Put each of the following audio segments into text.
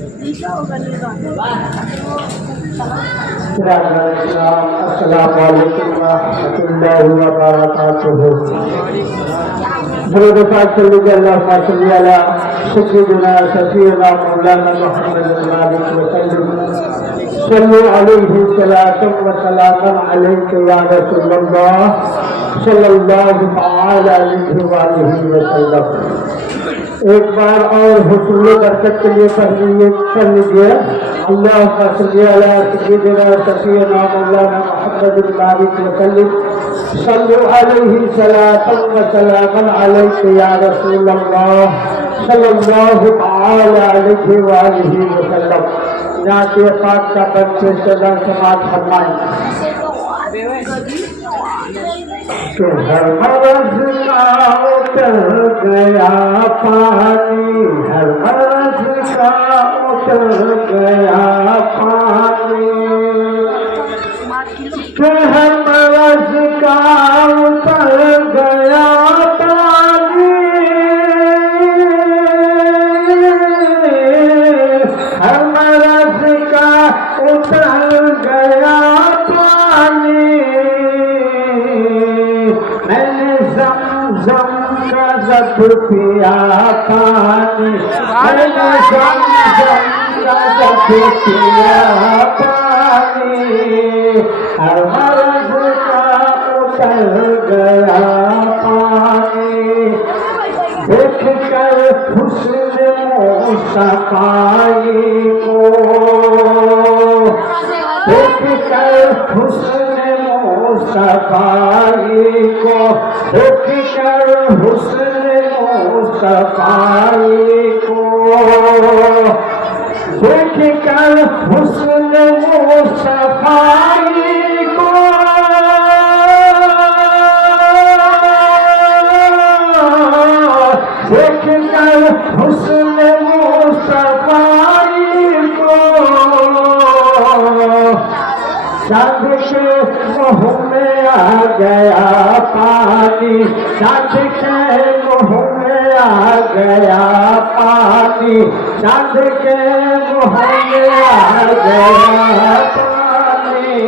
السلام علیکم ورحمۃ اللہ وبرکاتہ. درود پاک صلی اللہ علیہ سیدنا سفینا مولانا محمد المالک وسلم. صلو علیہ صلاۃ و سلام علیک یا رسول اللہ صلی اللہ تعالی علیہ وآلہ وسلم. ایک بار اور حصول برکت کے لیے پڑھ لیجیے. اللہم صلی علی سیدنا سفینا مولانا محمد المالک وسلم. صلو علیہ صلاۃ و سلام علیک یا رسول اللہ صلی اللہ تعالی علیہ وآلہ وسلم. نعت پاک کا بچے صدا سماعت فرمائیں. کہ ہر مرض کا اتر گیا پانی، ہر مرض کا اتر گیا پانی، کہ ہر مرض کا اتر گیا پانی، ہر مرض کا اتر گیا پانی. میں نے زمزم کا جب پیا پانی، میں نے زمزم کا جب پیا پانی، ہر مرض کا اتر گیا پانی. دیکھ کر حسن مصطفی کو، دیکھ کر حسن مصطفی کو، دیکھ کر حسن مصطفی کو، دیکھ کر حسن مصطفی کو، دیکھ کر حسن مصطفی کو، چاند کے منہ میں آ گیا پانی، چاند کے منہ میں آ گیا پانی، چاند کے منہ میں آ گیا پانی.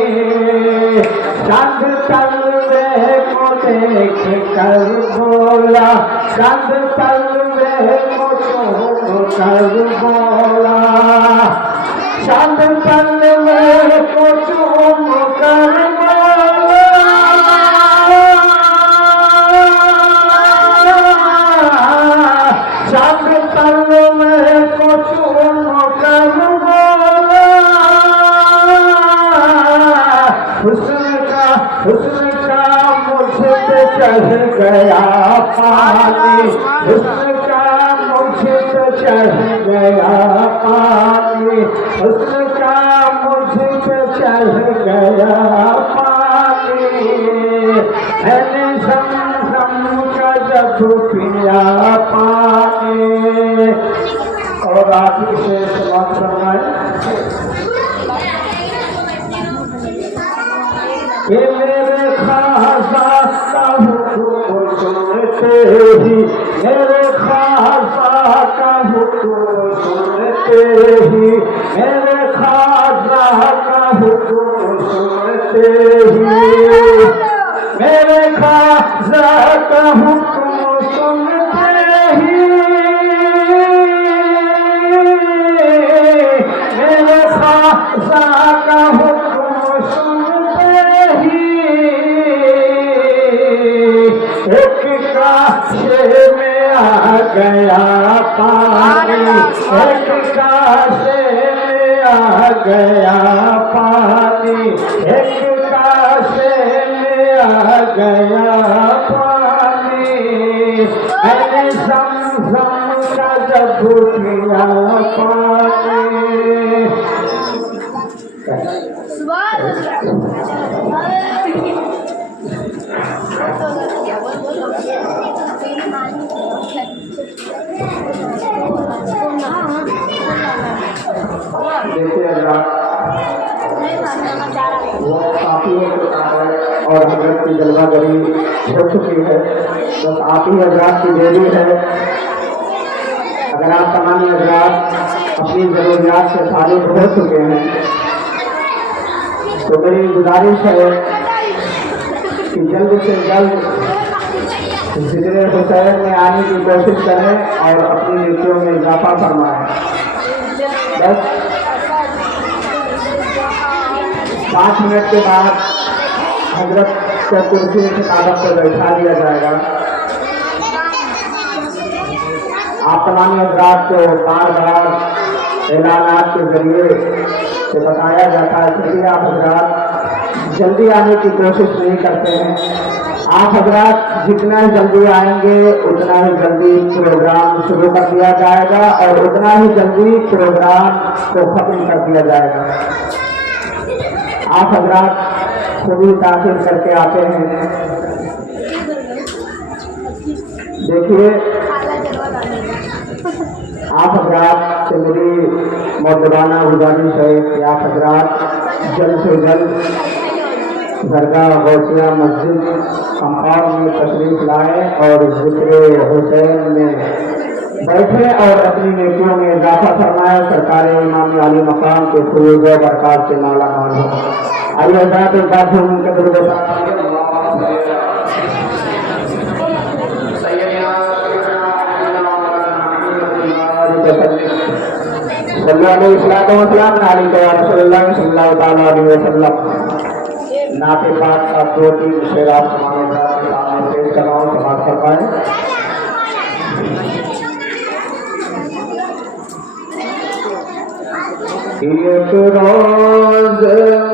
چاند تلوے کو دیکھ کر بولا، چاند تلوے کو چوم کر بولا، چاند تلوے کو چوم کر بولا، چاند تلوے کو چوم کر بولا. حسن کا مجھ پہ چڑھ گیا پانی، حسن کا مجھ پہ چڑھ گیا پانی، حسن کا مجھ پہ چڑھ گیا پانی. میں نے زمزم کا جب پیا پانی. اور آخر سے سماعت فرمائیں. کہ میرے خاصا کا حکم سنتے ہی، میرے خاصا کا حکم سنتے ہی، میرے خاصا کا حکم سنتے ہی، میرے خاصا کا حکم سنتے ہی، میرے خاصا کا حکم سنتے ہی، ایک کاشے میں آ گیا پانی، ایک کاشے میں آ گیا پانی، ایک کاشے میں آ گیا پانی. میں نے زمزم کا جب پیا پانی. وہ کافی ہو چکا ہے اور حضرت کی جلوہ گری ہو چکی ہے. بس آپ ہی حضرات کی دیری ہے اگر آپ تمام حضرات اپنی ضروریات سے فارغ ہو چکے ہیں تو میری گزارش ہے کہ جلد سے جلد ذکر حسین میں آنے کی کوشش کریں اور اپنی نیکیوں میں اضافہ فرمائیں. بس 5 منٹ کے بعد حضرت کو کرسی خطابت پر بیٹھا دیا جائے گا. آپ تمام حضرات کو بار بار اعلانات کے ذریعے سے بتایا جاتا ہے کہ آپ حضرات جلدی آنے کی کوشش نہیں کرتے ہیں. آپ حضرات جتنا جلدی آئیں گے اتنا ہی جلدی پروگرام شروع کر دیا جائے گا اور اتنا ہی جلدی پروگرام کو ختم کر دیا جائے گا. آپ حضرات خود ہی تاخیر کر کے آتے ہیں. دیکھیے آپ حضرات سے میری مؤدبانہ گزارش ہے کہ آپ حضرات جلد سے جلد درگاہ غوثیہ مسجد کمپاؤنڈ میں تشریف لائیں اور ذکر حسین میں بیٹھے اور اپنی نیکیوں میں اضافہ فرمائیں. سرکار امام علی مقام کے فیوز و برکات سے مالا مال ہو. آئیے حضرات ایک بات ہم ان کے درود صلی اللہ علیہ وسلم. نعت پاک کا 2-3 شعرات تمام حضرات کے سامنے پیش کر رہا ہوں. سماعت فرمائیں. ایک روز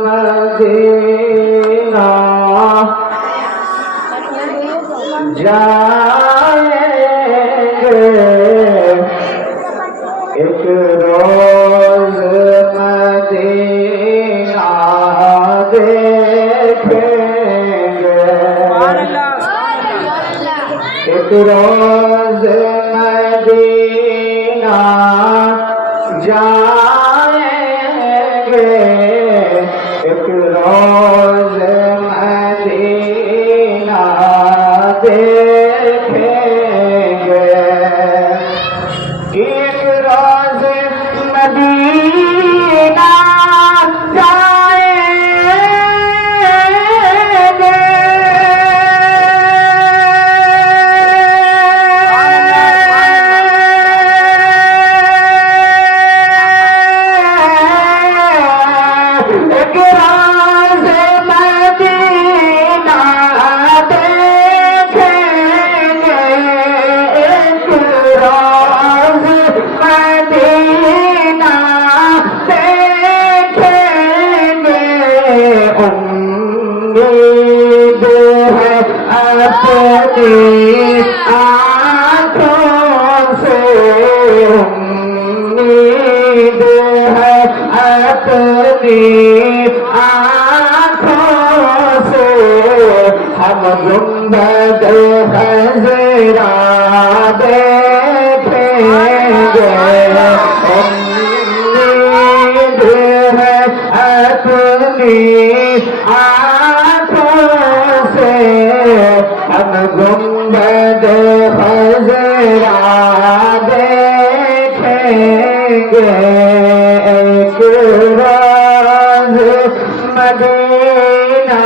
مدینہ جائیں گے, ایک روز مدینہ دیکھیں گے, ایک روز مدینہ جائیں گے, ایک روز مدینہ دیکھیں گے, ایک روز مدینہ گنبد خضرا دیکھیں گے, امید ہے اپنی آنکھوں سے ہم گنبد خضرا دیکھیں گے, ایک روز مدینہ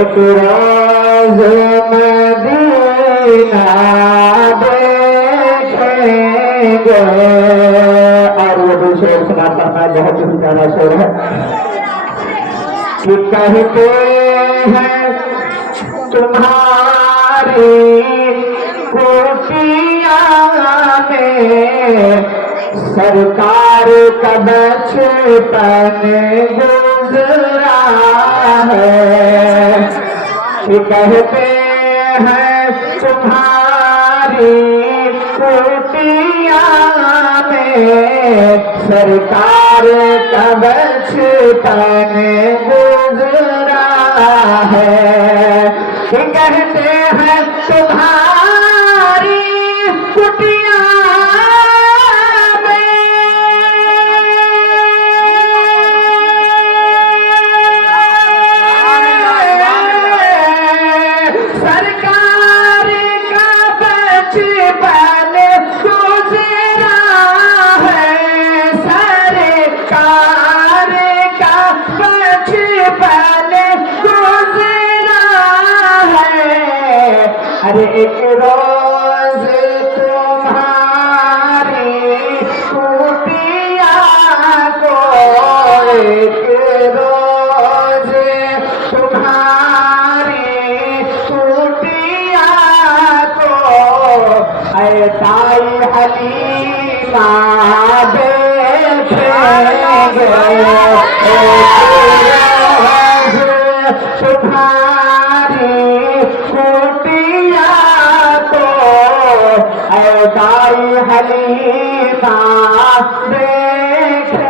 ایک روز مدینہ دیکھیں گے. اور وہ بھی شعر سناتا ہے, بہت ہی پیارا شعر ہے کہ کہتے ہیں تمہاری کوٹیاں میں سرکار کا بچپن گزرا ہے, کہتے ہیں تمہاری کوٹیاں میں سرکار کا بچپن گزرا ہے, کہتے ہیں تمہاری کوٹیاں سرکار ایک روز تمہاری ٹوٹیاں کو، ایک روز تمہاری ٹوٹیاں کو اے تائی حلیمہ دیکھیں گے، تمہاری ٹوٹیاں کو اے تائی حلیمہ دیکھیں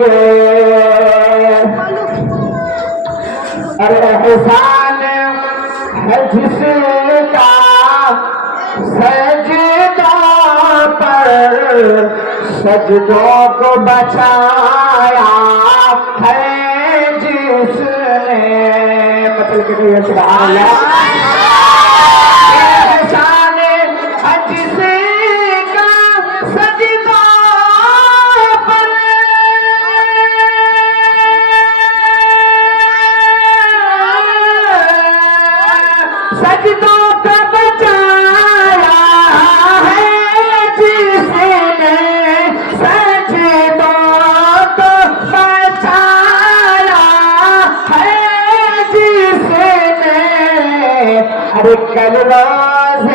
گے۔ ارے احسان ہے جس کا سجدوں پر سجدوں کو بچایا ہے جس نے، مطلب کہ سبحان اللہ، احسان ہے جس کا سجدوں پر سجدوں کا بچایا ہے جس نے، سجدوں کو بچایا ہے جس نے، ارے کل روز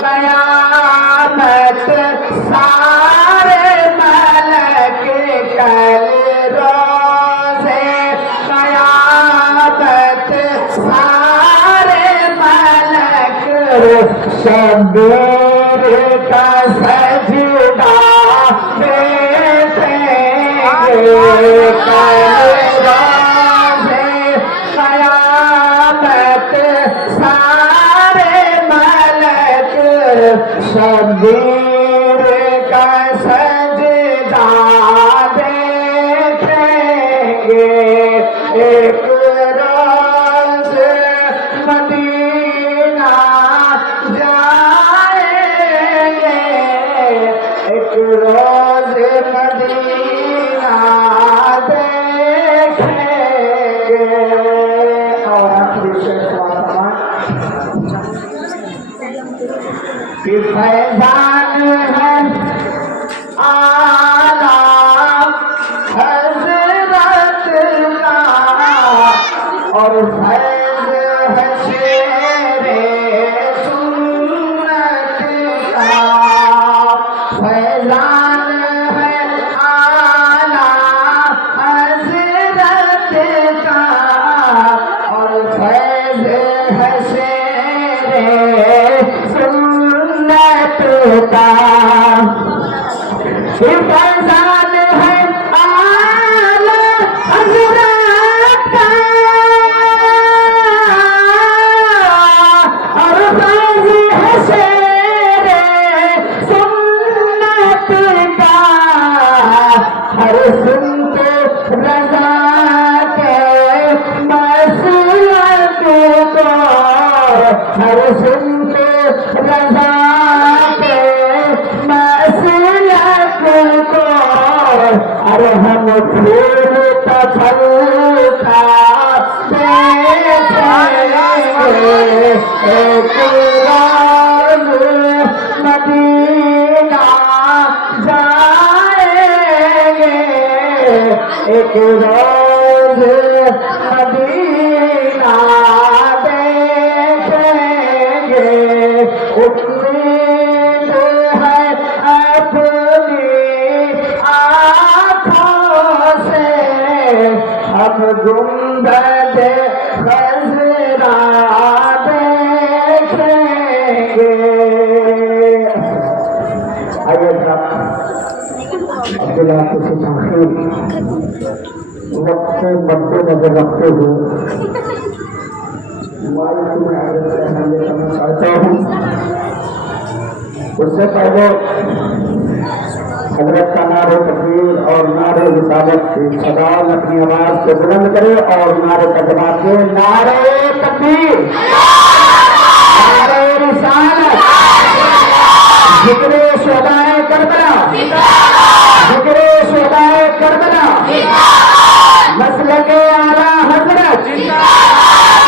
قیامت سارے ملک، کل روز قیامت سارے ملک شبیر کا سجدہ دیکھیں گے، کل روز قیامت سارے ملک شبیر کا سجدہ دیکھیں گے۔ ایک روز مدینہ جائیں گے، ایک روز مدینہ دیکھیں گے۔ اور آخری شعر کہ فیضان ہے اعلیٰ حضرت کا، اور فیض ہے شیر سنت کا، فیضان ہے اعلیٰ حضرت کا، اور فیض ہے شیر سنت کا، فیضان ہے اعلیٰ حضرت کا، اور فیض ہے شیر سنت کا، ہر سنت رضا کے مسلک کو، ہر سنت رضا کے مسلک کو، ارے ہم پھول کا پھلتا دیکھیں گے، ایک روز مدینہ جائیں گے، ایک روز مدینہ دیکھیں گے۔ امید ہے اپنی آنکھوں سے ہم گنبد خضرا دیکھیں گے۔ آئیے بلا کسی تاخیر وقت سے مد نظر رکھتے ہوئے مائک میں عرض کرنا چاہتا ہوں۔ اس سے پہلے حضرت کا نعرہ تکبیر اور نعرہ رسالت کی صدا اپنی آواز سے بلند کرے اور نعرے کا جواب دے۔ نعرہ تکبیر، نعرہ رسالت، ذکر شہدائے کربلا، ذکر شہدائے کربلا، مسلک اعلیٰ حضرت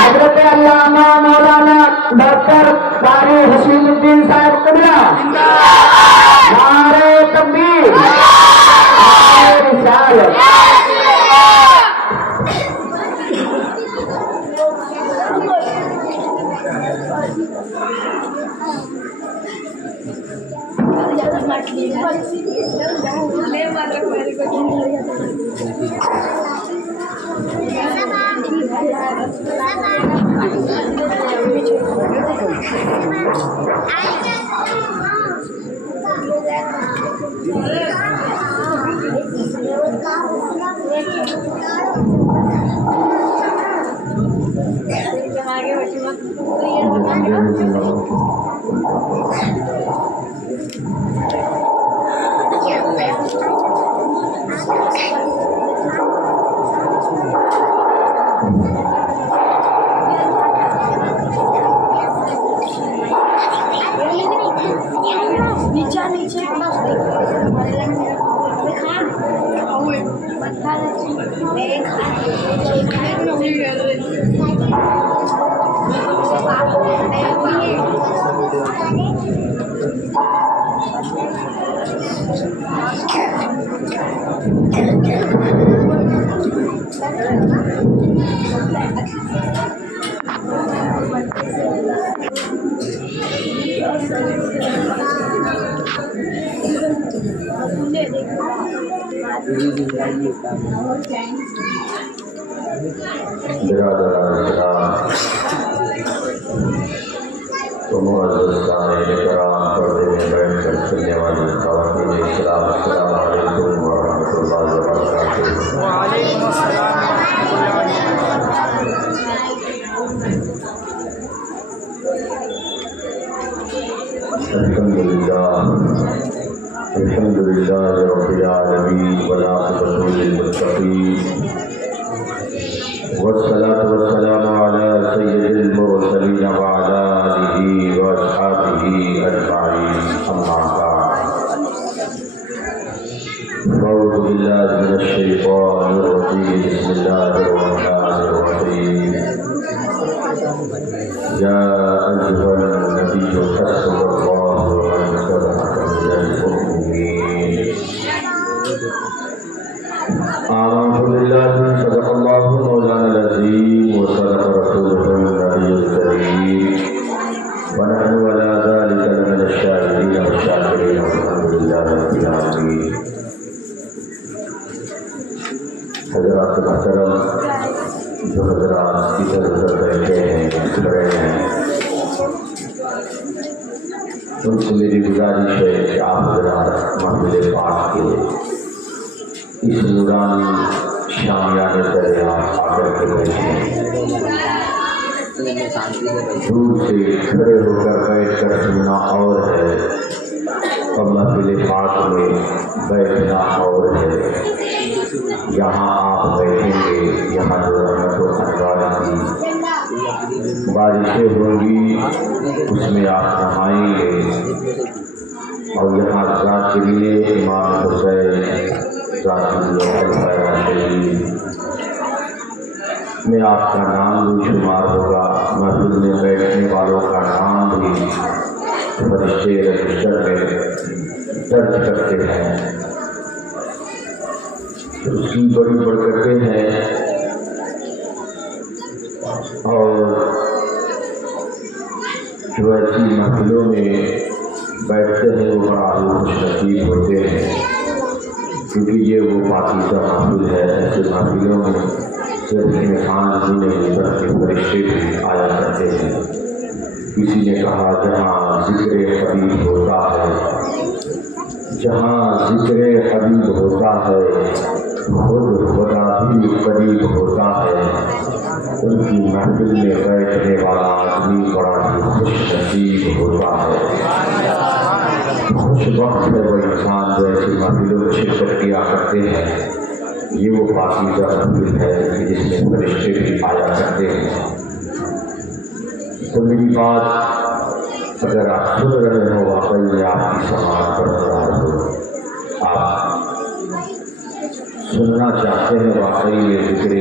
حضرت علامہ مولانا ڈاکٹر تو معزز سامعین کرام، پردے میں بیٹھ کر سننے والی خواتین اسلام، السلام علیکم ورحمۃ اللہ وبرکاتہ۔ وعلیکم السلام ورحمۃ اللہ الحمد للہ رب العالمین والعاقبۃ للمتقین، والصلاة والسلام على سید المرسلین وعلى آلہ واصحابہ اجمعین، اما بعد، اعوذ باللہ من الشیطان الرجیم، بسم اللہ الرحمن الرحیم، یا ایھا النبی حسبک اللہ ومن اتبعک من المؤمنین۔ آمنت باللہ، صدق اللہ مولانا العظیم وصدق رسولہ النبی الکریم، ونحن علی ذلک لمن الشاہدین والشاکرین، والحمد للہ رب العالمین۔ حضرات محترم، جو حضرات ادھر ادھر بیٹھے ہیں، کھڑے ہیں، ان سے میری گزارش ہے کہ آپ حضرات محفل پاک کے اس نورانی شامیانہ دریافت آ کر کے بیٹھیں۔ دور سے کھڑے ہو کر بیٹھ کر سننا اور ہے، اور محفل پاک میں بیٹھنا اور ہے۔ یہاں آپ بیٹھیں گے، یہاں جو رحمت و انوار کی بارشیں ہوں گی اس میں آپ نہائیں گے، اور یہاں ذاکرین امام حسین میں آپ کا نام بھی شمار ہوگا۔ محفل میں بیٹھنے والوں کا نام بھی فرشتے رجسٹر میں درج کرتے ہیں۔ اس کی بڑی برکتیں ہیں، اور جو ایسی محفلوں میں بیٹھتے ہیں وہ بڑا خوش نصیب ہوتے ہیں، کیونکہ یہ وہ پاکیزہ محفل ہے۔ ایسے محفلوں میں صرف انسان ہی نہیں بلکہ فرشتے بھی آیا کرتے ہیں۔ کسی نے کہا جہاں ذکر حبیب ہوتا ہے، جہاں ذکر حبیب ہوتا ہے، خود خدا بھی قریب ہوتا ہے۔ ان کی محفل میں بیٹھنے والا آدمی بڑا ہی خوش نصیب ہوتا ہے، خوش وقت ہے وہ انسان جو ایسی محفلوں میں شرکت کیا کرتے ہیں۔ یہ وہ پاکیزہ محفل ہے جس میں فرشتے بھی آیا کرتے ہیں۔ تو میری بات اگر آپ سن رہے ہو، واقعی میں آپ کی سماعت برقرار ہو، آپ سننا چاہتے ہیں واقعی میں ذکر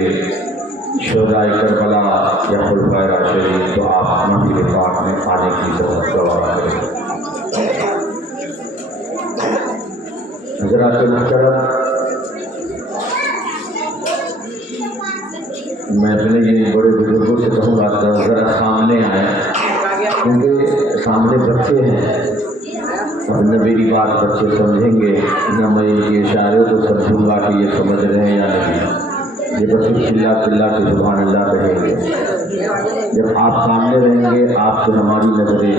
شہدائے کربلا یا خلفائے راشدین، تو آپ محفل پاک میں آنے کی ضرورت گوارا کریں۔ حضرات محترم، میں اپنے یہ بڑے بزرگوں سے کہوں گا ذرا سامنے آئیں، کیونکہ سامنے بچے ہیں، اب نہ میری بات بچے سمجھیں گے نہ میں یہ اشارے کو سمجھوں گا کہ یہ سمجھ رہے ہیں یا نہیں، یہ بس چلا چلا کے سبحان اللہ کہیں گے۔ جب آپ سامنے رہیں گے، آپ سے ہماری نظریں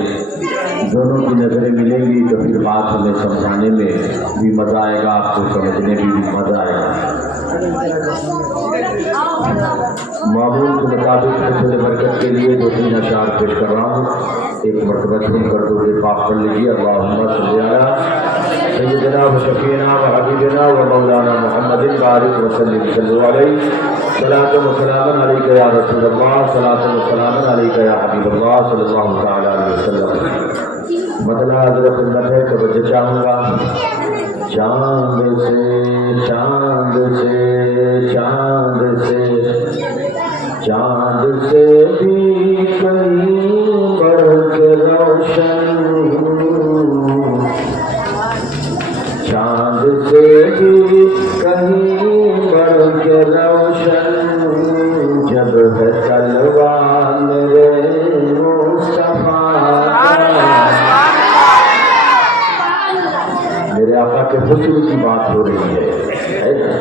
دونوں کی نظریں ملیں گی تو پھر بات ہمیں سمجھانے میں بھی مزہ آئے گا، آپ کو سمجھنے میں بھی مزہ آئے گا۔ معمول کے مطابق حصول برکت کے لیے 2-3 اشعار پیش کر رہا ہوں، ایک مرتبہ سن کر درود پاک پڑھ لیجیے۔ اللہم صلی علی سیدنا و شفیعنا و حبیبنا و مولانا محمد بارک وسلم صلی علیہ صلاۃ و سلام علیک یا رسول اللہ، صلاۃ و سلام علیک یا حبیب اللہ صلی اللہ تعالی علیہ وسلم۔ مطلع حضرت خدمت ہے، توجہ چاہوں گا۔ چاند سے چاند سے چاند سے چاند سے بھی کہیں بڑھ کے روشن، چاند سے بھی کہیں بڑھ کے روشن، جب ہے تلوار میرے مصطفیٰ، میرے آقا کے حسن کی بات ہو رہی ہے نا؟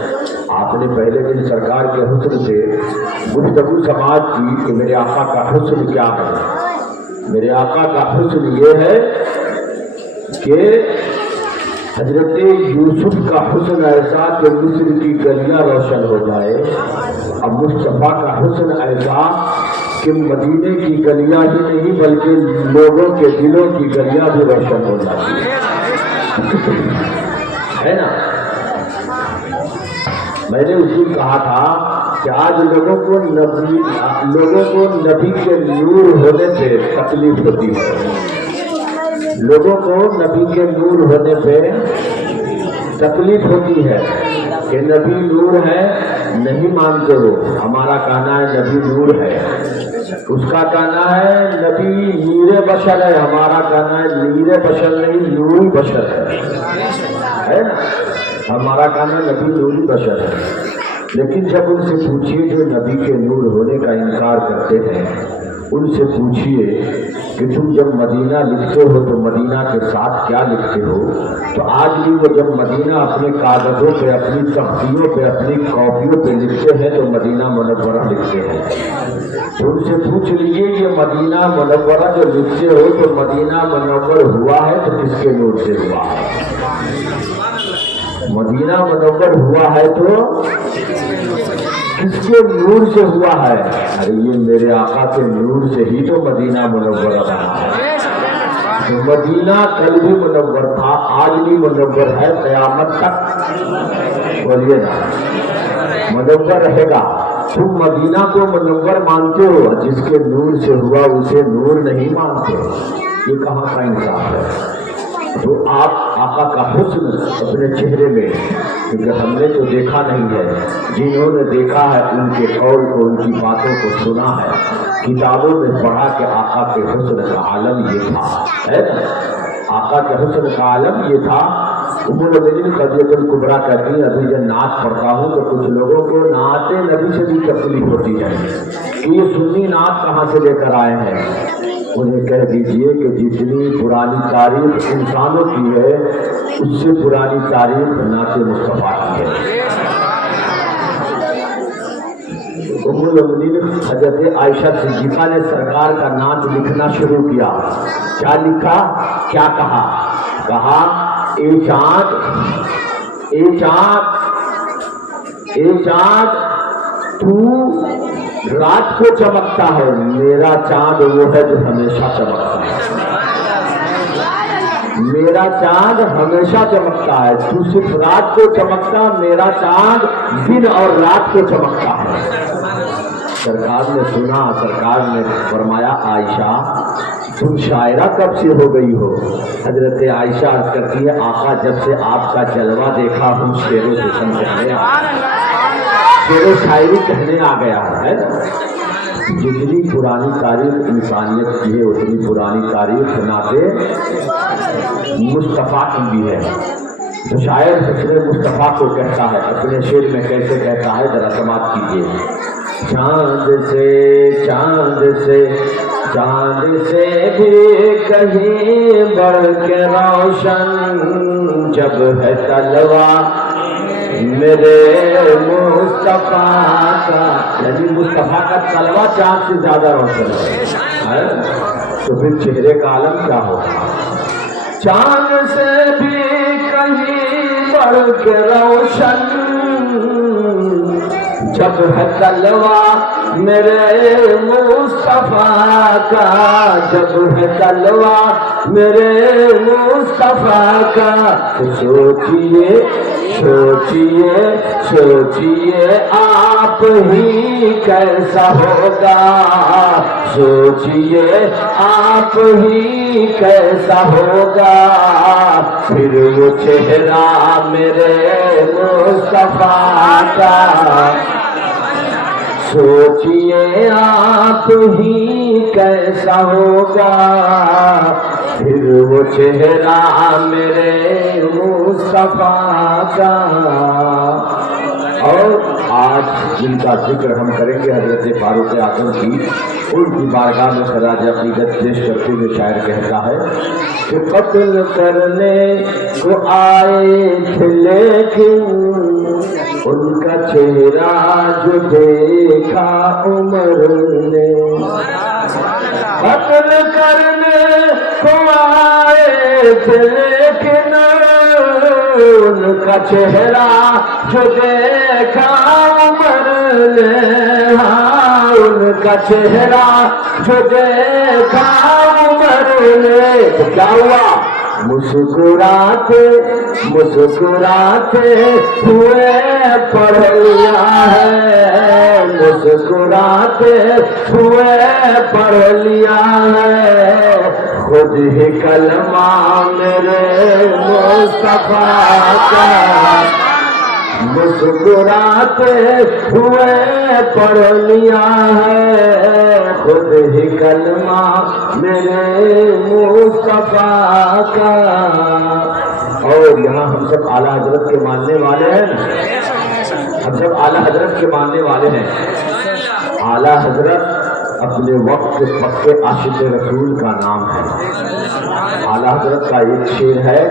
آپ نے پہلے دن سرکار کے حسن سے گفتگو سماعت کی کہ میرے آقا کا حسن کیا ہے۔ میرے آقا کا حسن یہ ہے کہ حضرت یوسف کا حسن ایسا کہ مصر کی گلیاں روشن ہو جائے، اب مصطفیٰ کا حسن ایسا کہ مدینے کی گلیاں ہی نہیں بلکہ لوگوں کے دلوں کی گلیاں بھی روشن ہو جاتی ہے نا۔ میں نے اس دن کہا تھا کہ آج لوگوں کو نبی کے نور ہونے پہ تکلیف ہوتی ہے، لوگوں کو نبی کے نور ہونے پہ تکلیف ہوتی ہے کہ نبی نور ہے، نہیں مانتے ہو۔ ہمارا کہنا ہے نبی نور ہے، اس کا کہنا ہے نبی نیر بشر ہے، ہمارا کہنا ہے نیر بشر نہیں نور بشر ہے نا۔ ہمارا کہنا ہے نبی نور بشر ہے، لیکن جب ان سے پوچھیے جو نبی کے نور ہونے کا انکار کرتے ہیں، ان سے پوچھیے کہ تم جب مدینہ لکھتے ہو تو مدینہ کے ساتھ کیا لکھتے ہو، تو آج بھی وہ جب مدینہ اپنے کاغذوں پہ، اپنی تختیوں پہ، اپنی کاپیوں پہ لکھتے ہیں تو مدینہ منورہ لکھتے ہیں۔ تو ان سے پوچھ لیجیے یہ مدینہ منورہ جو لکھتے ہو تو مدینہ منور ہوا ہے تو کس کے نور سے ہوا ہے؟ مدینہ منور ہوا ہے تو کس کے نور سے ہوا ہے؟ ارے یہ میرے آقا کے نور سے ہی تو مدینہ منور رہا ہے۔ تو مدینہ کل بھی منور تھا، آج بھی منور ہے، قیامت تک بولیے نا منور رہے گا۔ تم مدینہ کو منور مانتے ہو، جس کے نور سے ہوا اسے نور نہیں مانتے، یہ کہاں کا انصاف ہے؟ تو آپ آقا کا حسن اپنے چہرے میں، کیونکہ ہم نے تو دیکھا نہیں ہے، جنہوں نے دیکھا ہے ان کے قول کو، ان کی باتوں کو سنا ہے، کتابوں میں پڑھا کہ آقا کے حسن کا عالم یہ تھا، ہے نا؟ آقا کے حسن کا عالم یہ تھا۔ ام المؤمنین خدیجہ الکبریٰ کہتی ہیں ابھی جب نعت پڑھتا ہوں تو کچھ لوگوں کو نعت نبی سے بھی تکلیف ہوتی ہے کہ یہ سنی نعت کہاں سے لے کر آئے ہیں۔ انہیں کہہ دیجئے کہ جتنی پرانی تاریخ انسانوں کی ہے اس سے پرانی تاریخ نعت مصطفیٰ کی ہے۔ ام المؤمنین حضرت عائشہ صدیقہ نے سرکار کا نعت لکھنا شروع کیا۔ کیا لکھا؟ کیا کہا؟ کہا اے چاند، اے چاند، اے چاند تو رات کو چمکتا ہے، میرا چاند وہ ہے جو ہمیشہ چمکتا ہے، میرا چاند ہمیشہ چمکتا ہے، تو صرف رات کو چمکتا، میرا چاند دن اور رات کو چمکتا ہے۔ سرکار نے سنا، سرکار نے فرمایا عائشہ تم شاعرہ کب سے ہو گئی ہو؟ حضرت عائشہ عرض کرتی ہے آقا جب سے آپ کا جلوہ دیکھا ہوں شعر و سخن کہنے آ گیا، شعر و شاعری کہنے آ گیا ہے۔ جتنی پرانی تاریخ انسانیت کی ہے اتنی پرانی تاریخ نعت مصطفیٰ کی بھی ہے۔ تو شاعر حسن مصطفیٰ کو کہتا ہے، اپنے شعر میں کیسے کہتا ہے ذرا سماعت کیجیے۔ چاند سے چاند سے چاند سے بھی کہیں بڑھ کے روشن جب ہے طلوع میرے مصطفیٰ کا، یعنی مصطفیٰ کا طلوع چاند سے زیادہ روشن ہے تو پھر چہرے کا عالم کیا ہوگا؟ چاند سے بھی کہیں بڑھ کے روشن جب ہے طلوع میرے مصطفیٰ کا، جب ہے طلوع میرے مصطفیٰ کا، سوچئے سوچئے سوچئے آپ ہی کیسا ہوگا، سوچئے آپ ہی کیسا ہوگا، پھر وہ چہرہ میرے مصطفیٰ کا، سوچئے آپ ہی کیسا ہوگا، پھر وہ چہرہ میرے مصطفیٰ کا۔ اور آج جن کا ذکر ہم کریں گے حضرت فاروق اعظم کی، ان کی بارگاہ میں خراج عقیدت پیش کرتے ہوئے شاعر کہتا ہے کہ قتل کرنے کو آئے تھے لیکن ان کا چہرہ جو دیکھا عمر نے، قتل کرنے کو آئے تھے لیکن ان کا چہرہ جو دیکھا عمر نے، ہاں ان کا چہرہ جو دیکھا عمر نے، تو کیا ہوا؟ مسکراتے مسکراتے ہوئے پڑھ لیا ہے، مسکراتے ہوئے پڑھ لیا ہے، خود ہی کلمہ میرے مصطفیٰ کا، مسکراتے ہوئے پڑھ لیا ہے، خود ہی کلمہ میرے مصطفیٰ کا۔ اور یہاں ہم سب اعلیٰ حضرت کے ماننے والے ہیں، ہم سب اعلیٰ حضرت کے ماننے والے ہیں۔ اعلیٰ حضرت اپنے وقت کے پکے عاشق رسول کا نام ہے۔ اعلیٰ حضرت کا ایک شعر ہے،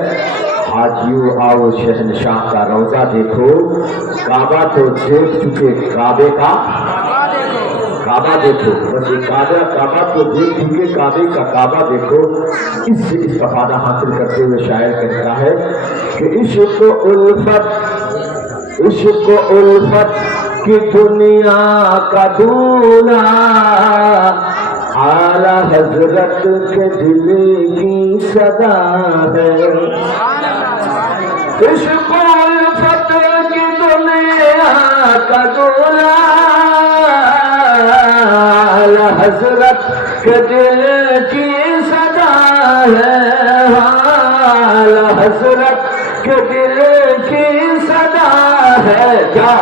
حاجیو آؤ شہنشاہ کا روضہ دیکھو، کعبہ تو دیکھ چکے کعبے کا کعبہ دیکھو، بس یہ کعبہ تو دیکھ چکے کعبے کا کعبہ دیکھو۔ اس سے استفادہ حاصل کرتے ہوئے شاعر کہتا ہے کہ عشق الفت کی دنیا کا دولہا اعلیٰ حضرت کے دل کی صدا ہے، عشق الفت کی دنیا کا دولہا اعلیٰ حضرت کے دل کی صدا ہے، اعلیٰ حضرت کے دل کی صدا ہے، کیا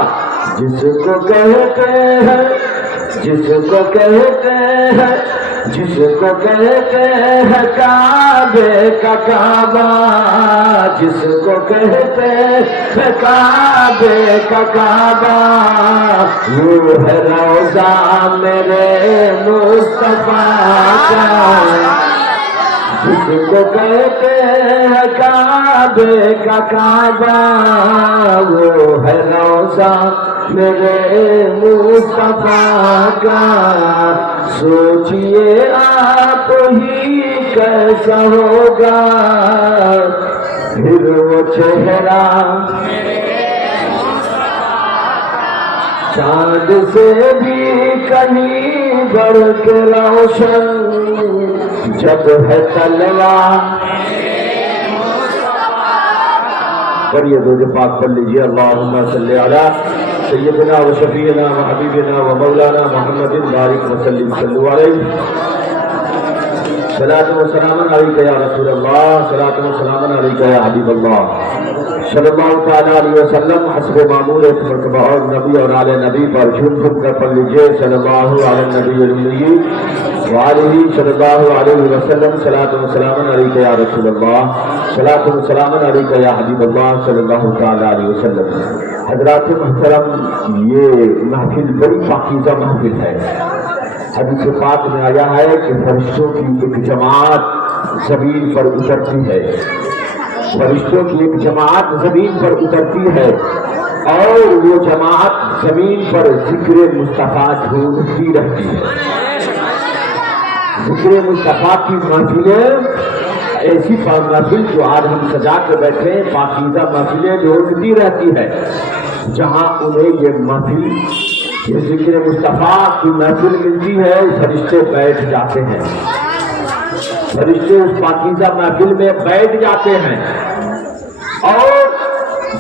جس کو کہتے ہیں جس کو کہتے ہیں جس کو کہتے ہیں کعبے کا کعبہ، جس کو کہتے ہیں کعبے کا کعبہ، وہ ہے روضہ میرے مصطفیٰ کا، جس کو کہتے ہیں کعبے کا کعبہ، وہ ہے روضہ میرے مصطفیٰ کا، سوچئے آپ ہی کیسا ہوگا، پھر وہ چہرہ چاند سے بھی کہیں بڑھ کے روشن جب ہے طلوع۔ پڑھیے درود پاک پڑھ لیجیے، اللہم صلی علی سیدنا و شفیعنا و حبیبنا و مولانا محمد بارک وسلم صلو علیہ، صلاۃ و سلام علیک یا رسول اللہ، صلاۃ و سلام علیک یا حبیب اللہ صلی اللہ تعالیٰ علیہ وسلم۔ حسب معمول مرتبہ اور نبی اور آل نبی پر جھوم جھوم کر پڑھ لیجیے، صلی اللہ علیہ نبی المی وآلہ صلی اللہ علیہ وسلم، صلاۃ و سلام علیک یا رسول اللہ، صلاۃ و سلام علیک یا حبیب اللہ صلی اللہ تعالیٰ علیہ وسلم۔ حضرات محترم، یہ محفل بڑی پاکیزہ محفل ہے، حدیث پاک میں آیا ہے کہ فرشتوں کی ایک جماعت زمین پر اترتی ہے، فرشتوں کی ایک جماعت زمین پر اترتی ہے اور وہ جماعت زمین پر ذکر مصطفیٰ ڈھونڈتی رہتی ہے۔ ذکر مصطفیٰ کی محفلیں، ایسی محفل جو آج ہم سجا کے بیٹھے ہیں، پاکیزہ محفلیں ڈھونڈتی رہتی ہے، جہاں انہیں یہ محفل، یہ ذکر مصطفیٰ کی محفل ملتی ہے، فرشتے بیٹھ جاتے ہیں، فرشتے اس پاکیزہ محفل میں بیٹھ جاتے ہیں اور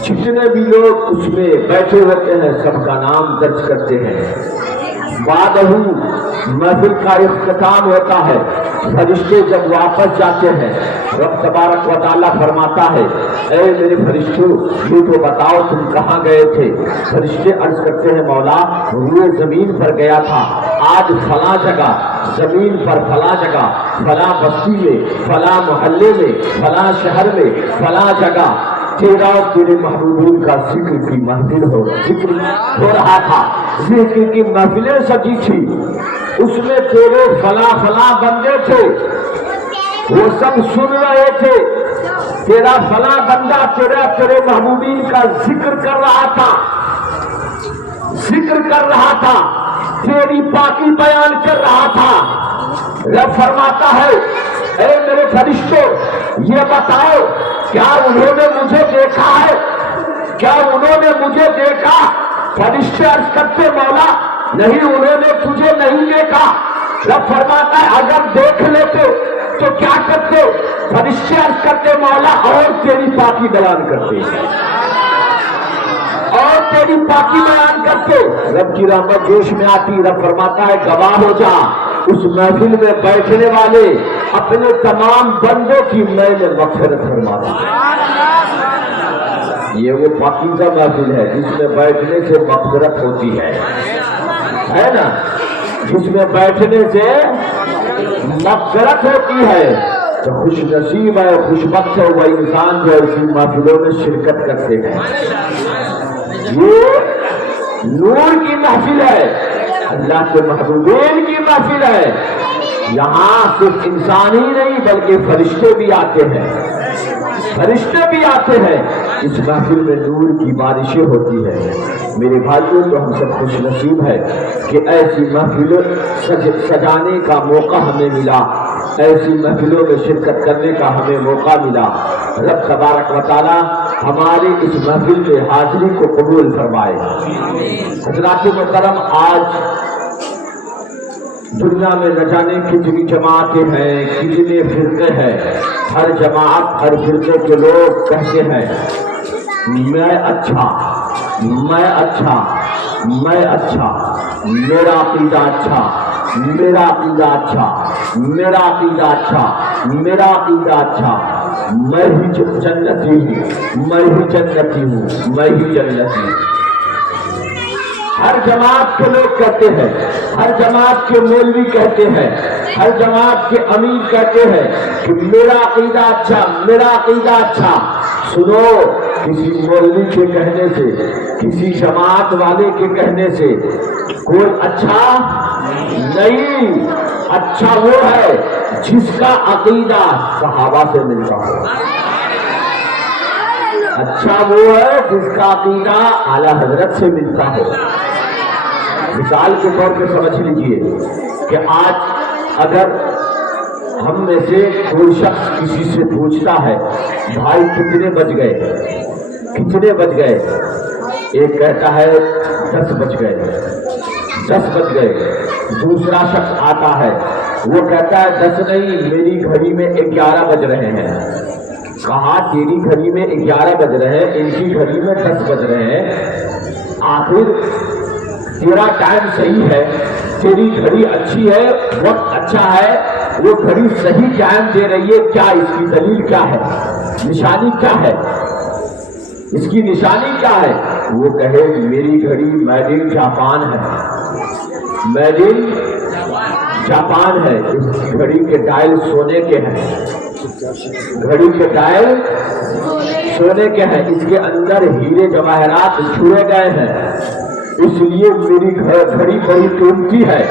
جتنے بھی لوگ اس میں بیٹھے ہوتے ہیں سب کا نام درج کرتے ہیں۔ بعد محفل کا اختتام ہوتا ہے، فرشتے جب واپس جاتے ہیں، رب تبارک و تعالیٰ فرماتا ہے اے میرے فرشتوں یہ تو بتاؤ تم کہاں گئے تھے؟ فرشتے عرض کرتے ہیں مولا وہ زمین پر گیا تھا، آج فلاں جگہ زمین پر، فلاں جگہ، فلاں بستی میں، فلاں محلے میں، فلاں شہر میں، فلاں جگہ تیرا تیرے محبوبین کا ذکر کی محفل ذکر ہو رہا تھا، ذکر کی محفلیں سجی تھی، اس میں تیرے فلاں فلاں بندے تھے، وہ سب سن رہے تھے، تیرا فلاں بندہ تیرے محبوبین کا ذکر کر رہا تھا، ذکر کر رہا تھا، تیری پاکی بیان کر رہا تھا۔ رب فرماتا ہے اے میرے فرشتوں یہ بتاؤ کیا انہوں نے مجھے دیکھا ہے؟ کیا انہوں نے مجھے دیکھا؟ فرشتے عرض کرتے مولا نہیں انہوں نے تجھے نہیں دیکھا۔ رب فرماتا ہے اگر دیکھ لیتے تو کیا کرتے؟ فرشتے عرض کرتے مولا اور تیری پاکی بیان کرتے، اور تیری پاکی بیان کرتے۔ رب کی رحمت جوش میں آتی، رب فرماتا ہے گواہ ہو جا اس محفل میں بیٹھنے والے اپنے تمام بندوں کی میں نے مغفرت فرما دی۔ یہ وہ پاکیزہ محفل ہے جس میں بیٹھنے سے مغفرت ہوتی ہے نا، جس میں بیٹھنے سے مغفرت ہوتی ہے۔ تو خوش نصیب ہے، خوش بخت ہے وہ انسان جو ایسی محفلوں میں شرکت کرتے ہیں۔ یہ نور کی محفل ہے، اللہ کے محبوبین کی محفل ہے، یہاں صرف انسان ہی نہیں بلکہ فرشتے بھی آتے ہیں، فرشتے بھی آتے ہیں، اس محفل میں نور کی بارشیں ہوتی ہے۔ میرے بھائیوں تو ہم سب خوش نصیب ہے کہ ایسی محفلوں سجانے کا موقع ہمیں ملا، ایسی محفلوں میں شرکت کرنے کا ہمیں موقع ملا۔ رب تبارک و تعالی ہمارے اس محفل میں حاضری کو قبول فرمائے۔ حضرات محترم، آج دنیا میں نہ جانے کتنی جماعتیں ہیں، کتنے فرقے ہیں، ہر جماعت ہر فرقے کے لوگ کہتے ہیں میں اچھا، میں اچھا، میں اچھا، میرا عقیدہ اچھا، میرا عقیدہ اچھا، میرا عقیدہ اچھا، میرا عقیدہ اچھا، میں ہی جنتی ہوں، میں ہی جنتی ہوں، میں ہی جنتی ہوں۔ ہر جماعت کے لوگ کہتے ہیں، ہر جماعت کے مولوی کہتے ہیں، ہر جماعت کے امیر کہتے ہیں کہ میرا عقیدہ اچھا، میرا عقیدہ اچھا۔ سنو، کسی مولوی کے کہنے سے، کسی جماعت والے کے کہنے سے کوئی اچھا نہیں، اچھا وہ ہے جس کا عقیدہ صحابہ سے ملتا ہو، اچھا وہ ہے جس کا عقیدہ اعلیٰ حضرت سے ملتا ہو۔ مثال کے طور پہ سمجھ لیجئے کہ آج اگر ہم میں سے کوئی شخص کسی سے پوچھتا ہے بھائی کتنے بج گئے، کتنے بج گئے، ایک کہتا ہے 10 بج گئے، 10 بج گئے، دوسرا شخص آتا ہے وہ کہتا ہے 10 نہیں میری گھڑی میں 11 بج رہے ہیں۔ کہا تیری گھڑی میں 11 بج رہے ہیں، ان کی گھڑی میں 10 بج رہے ہیں، آخر تیرا ٹائم صحیح ہے، تیری گھڑی اچھی ہے، وقت اچھا ہے، وہ گھڑی صحیح ٹائم دے رہی ہے، کیا اس کی دلیل کیا ہے، نشانی کیا ہے، اس کی نشانی کیا ہے؟ وہ کہے میری گھڑی میڈ ان جاپان ہے، میڈ ان جاپان ہے، اس گھڑی کے ڈائل سونے کے ہیں، گھڑی کے ڈائل سونے کے ہیں، اس کے اندر ہیرے جواہرات چھوڑے گئے ہیں، اس لیے میری گھڑی بڑی قیمتی ہے۔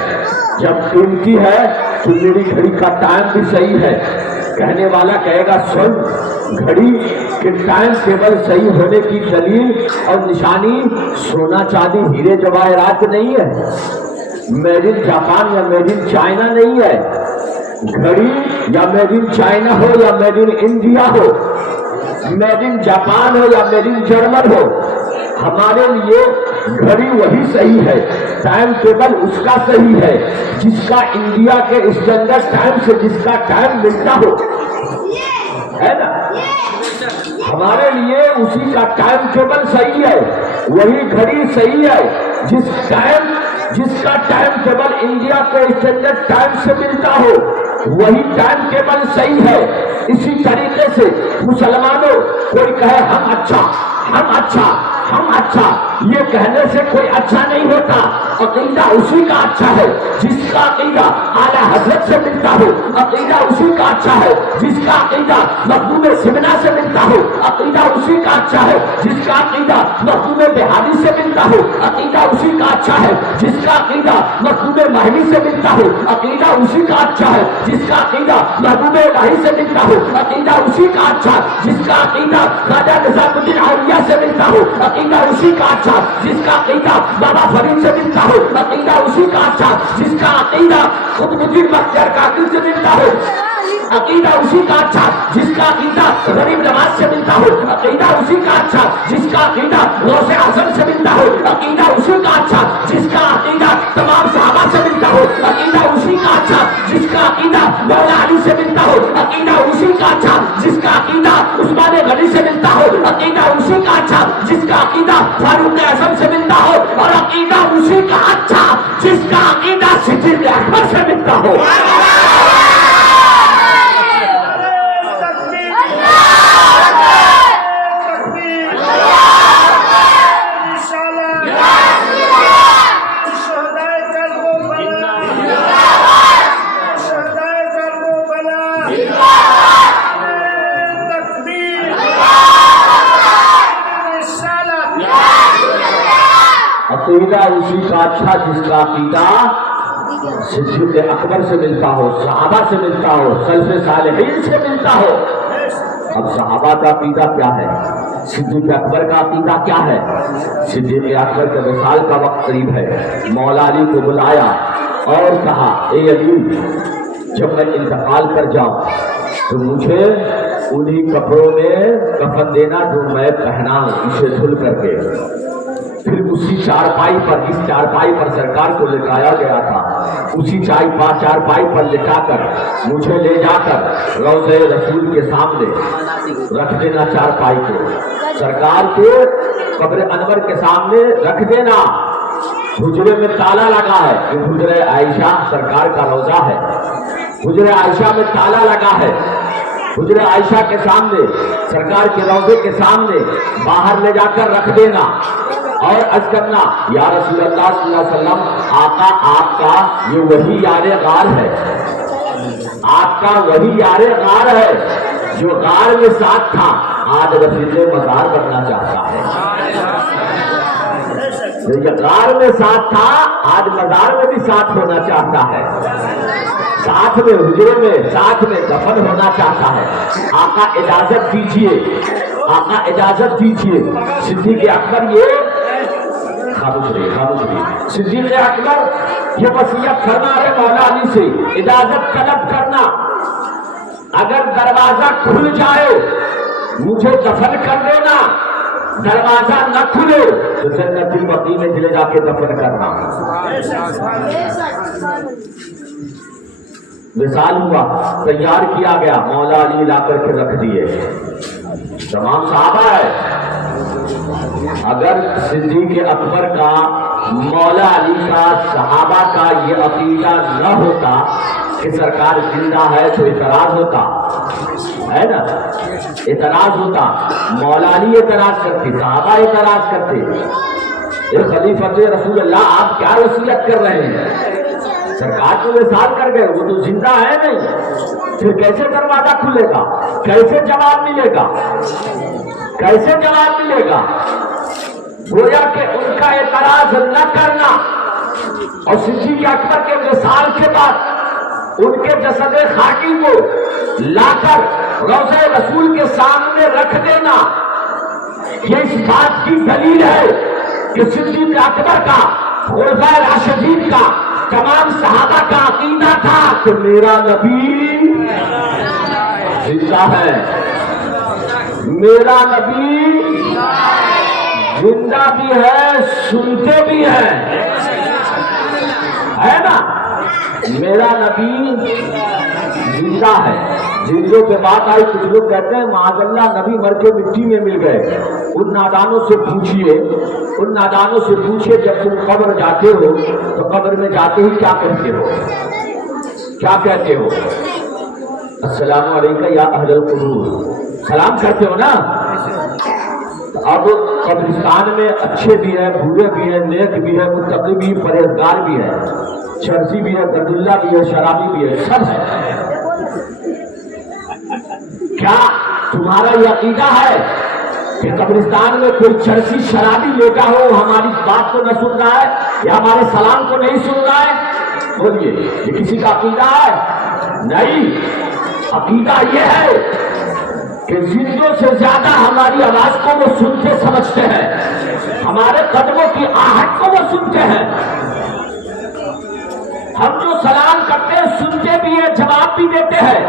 جب قیمتی ہے تو میری گھڑی کا ٹائم بھی صحیح ہے. کہنے والا کہے گا سن، گھڑی کے ٹائم ٹیبل صحیح ہونے کی دلیل اور نشانی سونا چاندی ہیرے جواہرات نہیں ہے، میڈ ان جاپان یا میڈ ان چائنا نہیں ہے. گھڑی یا میڈ ان چائنا ہو یا میڈ ان انڈیا ہو، میڈ ان جاپان ہو یا میڈ ان جرمن ہو، ہمارے لیے گھڑی وہی صحیح ہے، ٹائم ٹیبل اس کا صحیح ہے جس کا انڈیا کے اسٹینڈرڈ ٹائم سے جس کا ٹائم ملتا ہو، ہے نا. ہمارے لیے اسی کا ٹائم ٹیبل صحیح ہے، وہی گھڑی صحیح ہے جس کا ٹائم ٹیبل انڈیا کے اسٹینڈرڈ ٹائم سے ملتا ہو، وہی ٹائم ٹیبل صحیح ہے. اسی طریقے سے مسلمانوں کوئی کہے ہم اچھا یہ کہنے سے کوئی اچھا نہیں ہوتا. عقیدہ اسی کا اچھا ہے جس کا عقیدہ اعلیٰ حضرت سے ملتا ہو، عقیدہ اسی کا اچھا ہے جس کا عقیدہ مخدوم سمنا سے ملتا ہو، عقیدہ اسی کا اچھا ہے جس کا عقیدہ مخدوم بہادی سے ملتا ہو، عقیدہ اسی کا اچھا ہے جس کا عقیدہ مخدوم مہدی سے ملتا ہو، عقیدہ اسی کا اچھا ہے جس کا عقیدہ محبوب الہی سے ملتا ہو، عقیدہ اسی کا اچھا جس کا عقیدہ خواجہ نظام الدین اولیاء سے ملتا ہو، عقیدہ اسی کا اچھا جس کا عقیدہ بابا فرید سے ملتا ہو، عقیدہ اسی کا اچھا جس کا عقیدہ قطب الدین بختیار کاکڑ سے ملتا ہو، عقیدہ اسی کا اچھا جس کا عقیدہ غریب نواز سے ملتا ہو، عقیدہ اسی کا اچھا جس کا عقیدہ غوث اعظم سے ملتا ہو، عقیدہ اسی کا اچھا جس کا عقیدہ تمام صحابہ سے ملتا ہو، عقیدہ اسی کا اچھا جس کا عقیدہ مولا علی سے ملتا ہو، عقیدہ اسی کا اچھا جس کا عقیدہ عثمان غنی سے ملتا ہو، عقیدہ اسی کا اچھا جس کا عقیدہ فاروق اعظم سے ملتا ہو، اور عقیدہ اسی کا اچھا جس کا عقیدہ صدیق اکبر سے ملتا ہو. عقیدہ اسی کا اچھا جس کا عقیدہ صدیق اکبر سے ملتا ہو، صحابہ سے ملتا ہو، سلف صالحین سے ملتا ہو. اب صحابہ کا عقیدہ کیا ہے، صدیق اکبر کا عقیدہ کیا ہے؟ صدیق اکبر کے وصال کا وقت قریب ہے، مولا علی کو بلایا اور کہا اے علی جب میں انتقال کر جاؤں تو مجھے انہی کپڑوں میں کفن دینا جو میں پہنا ہوں، اسے دھل کر کے. پھر اسی چارپائی پر، اس چارپائی پر سرکار کو لٹایا گیا تھا، اسی چارپائی پر لٹا کر مجھے لے جا کر روضہ رسول کے سامنے رکھ دینا، چارپائی کو سرکار کے قبر انور کے سامنے رکھ دینا. حجرے میں تالا لگا ہے، یہ حجرہ عائشہ سرکار کا روضہ ہے، حجرہ عائشہ میں تالا لگا ہے. حجرہ عائشہ کے سامنے، سرکار کے روضے کے سامنے باہر لے جا کر رکھ دینا اور عرض کرنا یا رسول اللہ صلی اللہ علیہ وسلم، آقا آپ کا یہ وہی یار غار ہے، آپ کا وہی یار غار ہے جو غار میں ساتھ تھا، آج رسول مزار بننا چاہتا ہے. یہ غار میں ساتھ تھا، آج مزار میں بھی ساتھ ہونا چاہتا ہے، ساتھ میں حجرے میں ساتھ میں دفن ہونا چاہتا ہے. آقا اجازت دیجیے، آقا اجازت دیجیے. صدیق اکبر یہ صدیق اکبر یہ وصیت فرما رہے مولا علی سے، اجازت طلب کرنا، اگر دروازہ کھل جائے مجھے دفن کر دینا، دروازہ نہ کھلے تو جنت البقیع میں لے جا کے دفن کرنا. وصال ہوا، تیار کیا گیا، مولا علی لا کر کے رکھ دیے. تمام صحابہ ہے. اگر صدیق اکبر کا، مولا علی کا، صحابہ کا یہ عقیدہ نہ ہوتا کہ سرکار زندہ ہے تو اعتراض ہوتا ہے نا، اعتراض ہوتا. مولا علی اعتراض کرتے، صحابہ اعتراض کرتے. اے خلیفۃ رسول اللہ آپ کیا وصیت کر رہے ہیں؟ سرکار تو وصال کر گئے، وہ تو زندہ ہے نہیں، پھر کیسے دروازہ کھلے گا، کیسے جواب ملے گا، کیسے جواب ملے گا؟ گویا کہ ان کا اعتراض نہ کرنا اور صدیق اکبر کے وصال کے بعد ان کے جسد خاکی کو لا کر روضہ رسول کے سامنے رکھ دینا، یہ اس بات کی دلیل ہے کہ صدیق اکبر کا، خلفائے راشدین کا، تمام صحابہ کا عقیدہ تھا کہ میرا نبی زندہ ہے، میرا نبی زندہ بھی ہے، سنتے بھی ہیں، ہے نا؟ میرا نبی زندہ ہے۔ جن پہ بات آئی کچھ لوگ کہتے ہیں معاذ اللہ نبی مر کے مٹی میں مل گئے۔ ان نادانوں سے پوچھیے جب تم قبر جاتے ہو تو قبر میں جاتے ہی کیا کہتے ہو؟ السلام علیکم یا اہل القبور، سلام کرتے ہو نا؟ اب قبرستان میں اچھے بھی ہیں، برے بھی ہیں، نیک بھی ہیں، متقی بھی، پرہیزگار بھی ہے، چرسی بھی ہے، گدلہ بھی ہے، شرابی بھی ہے، سب ہے۔ کیا تمہارا یہ عقیدہ ہے کہ قبرستان میں کوئی چرسی شرابی لیٹا ہو ہماری بات کو نہ سن رہا ہے یا ہمارے سلام کو نہیں سن رہا ہے؟ بولیے، یہ کسی کا عقیدہ ہے؟ نہیں، عقیدہ یہ ہے کہ زندوں سے زیادہ ہماری آواز کو وہ سنتے سمجھتے ہیں، ہمارے قدموں کی آہٹ کو وہ سنتے ہیں۔ ہم جو سلام کرتے ہیں سنتے بھی ہیں، جواب بھی دیتے ہیں۔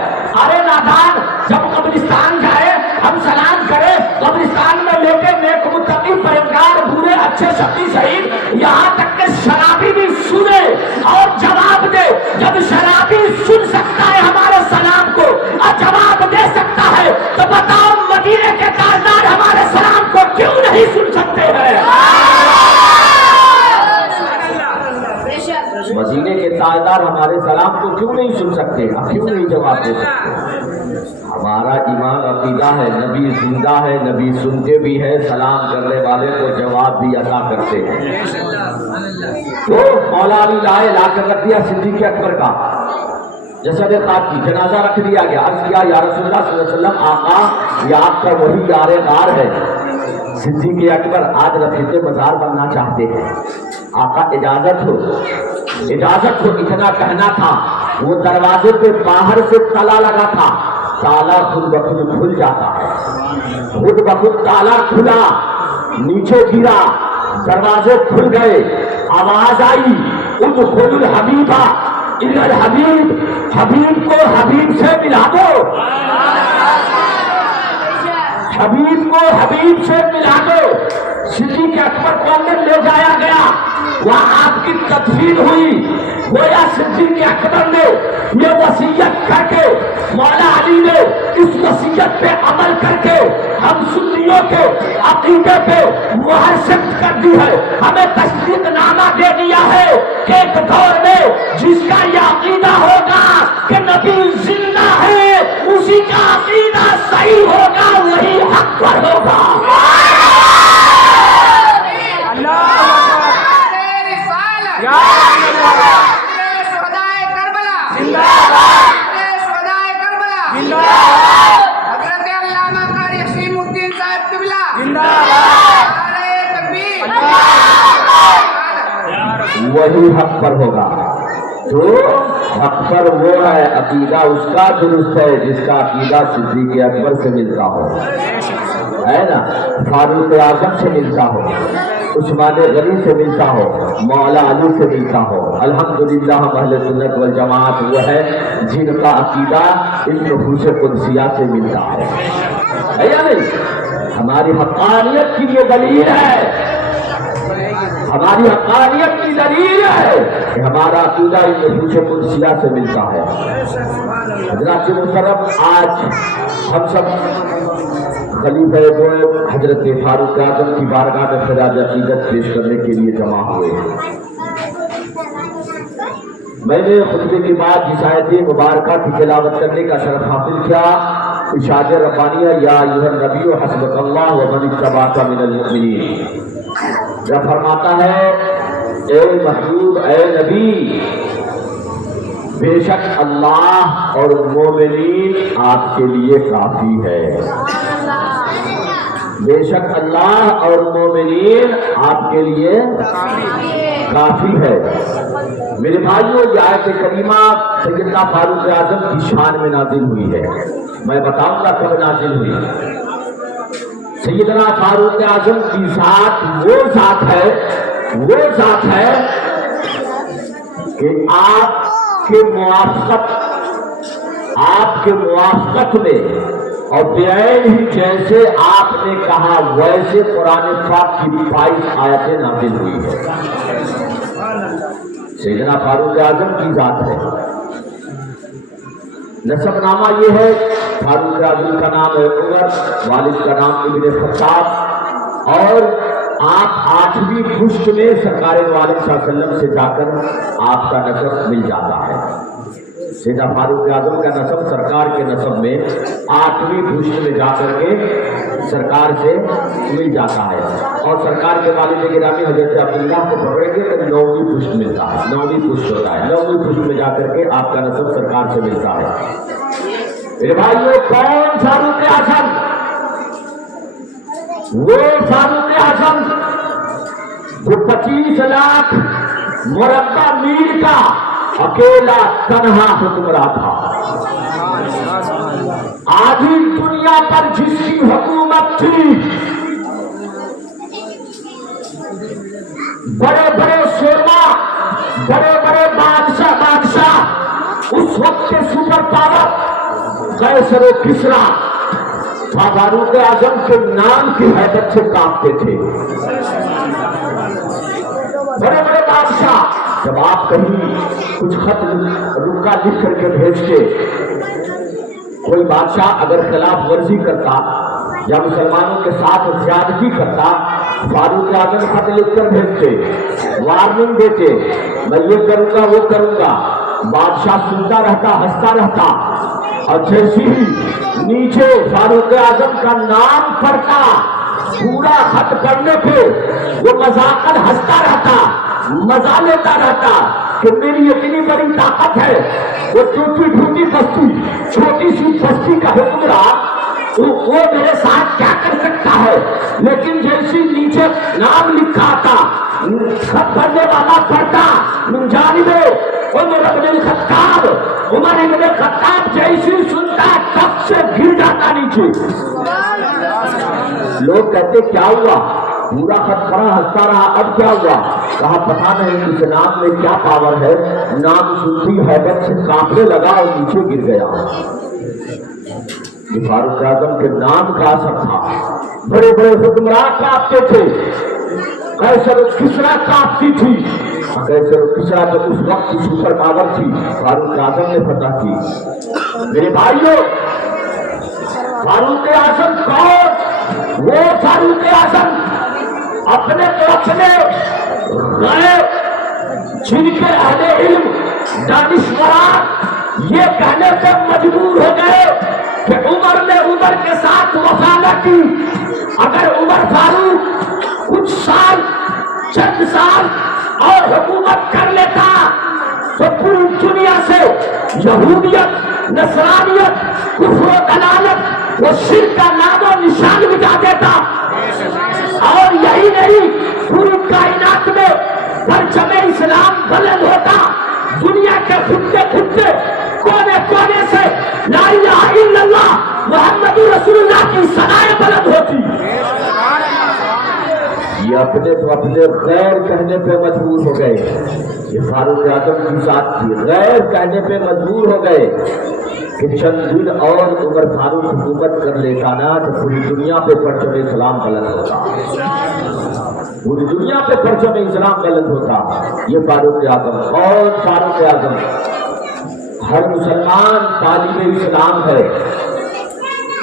ارے نادان، جب قبرستان جائے ہم سلام کریں، قبرستان میں لے کے نیک متقی پرہیزگار برے اچھے شقی شہید یہاں تک کہ شرابی بھی سنے اور جواب دے۔ جب شرابی سن سکتا ہے ہمارے سلام کو اور جواب دے سکتا ہے تو بتاؤ مدینے کے تاجدار ہمارے سلام کو کیوں نہیں سن سکتے ہیں؟ مدینے کے تاجدار ہمارے سلام کو کیوں نہیں سن سکتے؟ کیوں نہیں جواب دے سکتے؟ ہمارا ایمان عقیدہ ہے نبی زندہ ہے، نبی سنتے بھی ہے، سلام کرنے والے کو جواب بھی عطا کرتے ہیں۔ تو مولا علی لا کر رکھ دیا صدیق اکبر کا جسد خاک کی، جنازہ رکھ دیا گیا۔ عرض کیا یا رسول اللہ صلی اللہ علیہ وسلم، آقا یہ آپ کا وہی یار غار ہے، صدیق اکبر آج رفیق مزار بننا چاہتے ہیں، آقا اجازت ہو اتنا کہنا تھا۔ وہ دروازے پہ باہر سے تالا لگا تھا، تالا خود بخود کھل جاتا ہے، خود بخود تالا کھلا، نیچے گرا، دروازے کھل گئے، آواز آئی ادخلوا الحبیبہ الی الحبیب، حبیب کو حبیب سے ملا دو، حبیب کو حبیب سے ملا دو۔ صدیق اکبر کو اندر لے جایا گیا، وہاں آپ کی تدفین ہوئی۔ گویا صدیق اکبر نے یہ وصیت کر کے، مولا علی نے اس وصیت پہ عمل کر کے ہم سنیوں کے عقیدے پہ مہر سخت کر دی ہے، ہمیں تصدیق نامہ دے دیا ہے کہ ایک دور میں جس کا یہ عقیدہ ہوگا کہ نبی زندہ ہے، اسی کا عقیدہ صحیح ہوگا، وہی حق پر ہوگا۔ وہی حق پر ہوگا۔ تو حق پر وہ ہے، عقیدہ اس کا درست ہے جس کا عقیدہ صدیق اکبر سے ملتا ہو، ہے نا، فاروق اعظم سے ملتا ہو، عثمان غنی سے ملتا ہو، مولا علی سے ملتا ہو۔ الحمدللہ ہم اہل سنت والجماعت وہ ہے جن کا عقیدہ ان نفوس قدسیہ سے ملتا ہے یا نہیں؟ ہماری حقانیت کی یہ دلیل ہے، ہماری حقانیت کی دلیل ہے کہ ہمارا عقیدہ ان نفوس قدسیہ سے ملتا ہے۔ حضرات محترم، آج ہم سب خلیفہ دو حضرت فاروق اعظم کی بارگاہ میں خراج عقیدت پیش کرنے کے لیے جمع ہوئے ہیں۔ میں نے خطبے کے بعد جس آیت مبارکہ کی تلاوت کرنے کا شرف حاصل کیا، ارشاد ربانیہ یا ایھا النبی حسبک اللہ ومن اتبعک من المؤمنین، جب فرماتا ہے اے محبوب، اے نبی، بے شک اللہ اور مومنین آپ کے لیے کافی ہے، بے شک اللہ اور مومنین آپ کے لیے کافی ہے۔ میرے بھائیوں، یہ آیت کریمہ سیدنا فاروق اعظم کی شان میں نازل ہوئی ہے۔ میں بتاؤں گا کب نازل ہوئی۔ سیدنا فاروق اعظم کی ذات وہ ذات ہے کہ آپ کے موافقت میں اور بعین ہی جیسے آپ نے کہا ویسے قرآن پاک کی 22 آیتیں نازل ہوئی ہے۔ سیدنا فاروق اعظم کی ذات ہے۔ نسب نامہ یہ ہے، فاروق اعظم کا نام ہے عمر، والد کا نام ابن خطاب، اور آپ 8ویں پشت میں سرکار والد صلی اللہ علیہ وسلم سے جا کر آپ کا نسب مل جاتا ہے۔ سیدنا فاروق اعظم کا نسب سرکار کے نسب میں 8ویں پشت میں جا کر کے سرکار سے مل جاتا ہے، اور سرکار کے والد گرامی حضرت عبداللہ کو پکڑیں گے تو 9ویں پشت ملتا ہے، 9ویں پشت ہوتا ہے، 9ویں پشت میں جا کر کے آپ کا نسب سرکار سے ملتا ہے۔ میرے بھائیوں، کون فاروق اعظم؟ وہ فاروق اعظم جو 25 لاکھ مربع میل کا اکیلا تنہا حکمراں تھا۔ آدھی دنیا پر جس کی حکومت تھی، بڑے بڑے شورما، بڑے بڑے بادشاہ اس وقت کے سپر پاور قیصر و کسریٰ فاروق اعظم کے نام کی حیثیت سے کانپتے تھے۔ بڑے بڑے بادشاہ جب آپ کہیں کچھ خط رکا لکھ کر کے بھیجتے، کوئی بادشاہ اگر خلاف ورزی کرتا یا مسلمانوں کے ساتھ زیادتی کرتا، فاروق اعظم خط لکھ کر بھیجتے، وارننگ دیتے، میں یہ کروں گا وہ کروں گا۔ بادشاہ سنتا رہتا، ہنستا رہتا، اور جیسی ہی نیچے فاروق اعظم کا نام پڑھتا، پورا خط پڑھنے پہ وہ مذاقاً ہنستا رہتا، مزہ لیتا رہتا کہ میری اتنی بڑی طاقت ہے، وہ ٹوٹی ٹوٹی بستی، چھوٹی سی بستی کا حکمراں وہ میرے ساتھ کیا کر سکتا ہے۔ لیکن جیسی نیچے نام لکھا تھا، خط پڑھنے والا پڑھتا، من جانب عمر بن الخطاب، عمر بن الخطاب جیسی سنتا تب سے گر جاتا نیچے۔ لوگ کہتے کیا ہوا؟ پورا خط پڑھا، ہنستا رہا، اب کیا ہوا؟ کہا پتہ نہیں اس نام میں کیا پاور ہے، نام سنتی حیبت سے کانپنے لگا اور نیچے گر گیا۔ یہ فاروق اعظم کے نام کا اثر تھا۔ بڑے بڑے حکمراں کانپتے تھے، قیصر و کسریٰ کانپتی تھی۔ قیصر و کسریٰ تو اس وقت کی سپر پاور تھی، فاروق اعظم نے فتح کی۔ میرے بھائیوں، فاروق اعظم کون؟ وہ فاروق اعظم اپنے طرف سے غیر جن کے اہل علم دانشوران یہ کہنے سے مجبور ہو گئے کہ عمر نے عمر کے ساتھ وفا نہ کی، اگر عمر فاروق کچھ سال، چند سال اور حکومت کر لیتا تو پوری دنیا سے یہودیت، نصرانیت، کفر و دلالت وہ شرک کا نام و نشان مٹا دیتا، اور یہی نہیں پوری کائنات میں پرچم اسلام بلند ہوتا، دنیا کے خطے کونے کونے سے لا الہ الا اللہ محمد رسول اللہ کی ثنائیں بلند ہوتی۔ یہ اپنے تو اپنے غیر کہنے پہ مجبور ہو گئے۔ یہ فاروق اعظم کی ذات تھی، غیر کہنے پہ مجبور ہو گئے کہ چند دن اور عمر فاروق حکومت کر لیتا نا تو پوری دنیا پہ پرچم اسلام بلند ہوتا، پوری دنیا پہ پرچم اسلام بلند ہوتا۔ یہ فاروق اعظم اور فاروق اعظم ہر مسلمان طالب اسلام ہے،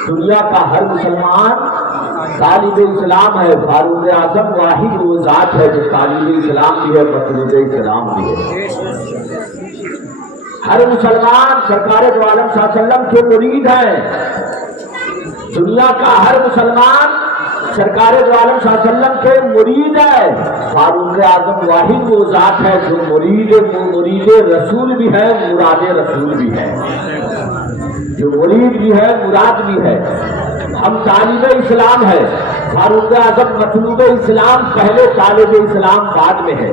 دنیا کا ہر مسلمان طالب اسلام ہے۔ فاروق اعظم واحد وہ ذات ہے جو طالب اسلام بھی ہے، مطلوب اسلام بھی ہے۔ ہر مسلمان سرکار دو عالم صلی اللہ علیہ وسلم کے مرید ہے، دنیا کا ہر مسلمان سرکار دو عالم صلی اللہ علیہ وسلم کے مرید ہے۔ فاروق اعظم واحد وہ ذات ہے جو مرید رسول بھی ہے، مراد رسول بھی ہے۔ جو مرید بھی ہے مراد بھی ہے. ہم طالب اسلام ہے. فاروق اعظم مطلوب اسلام پہلے، طالب اسلام بعد میں ہے.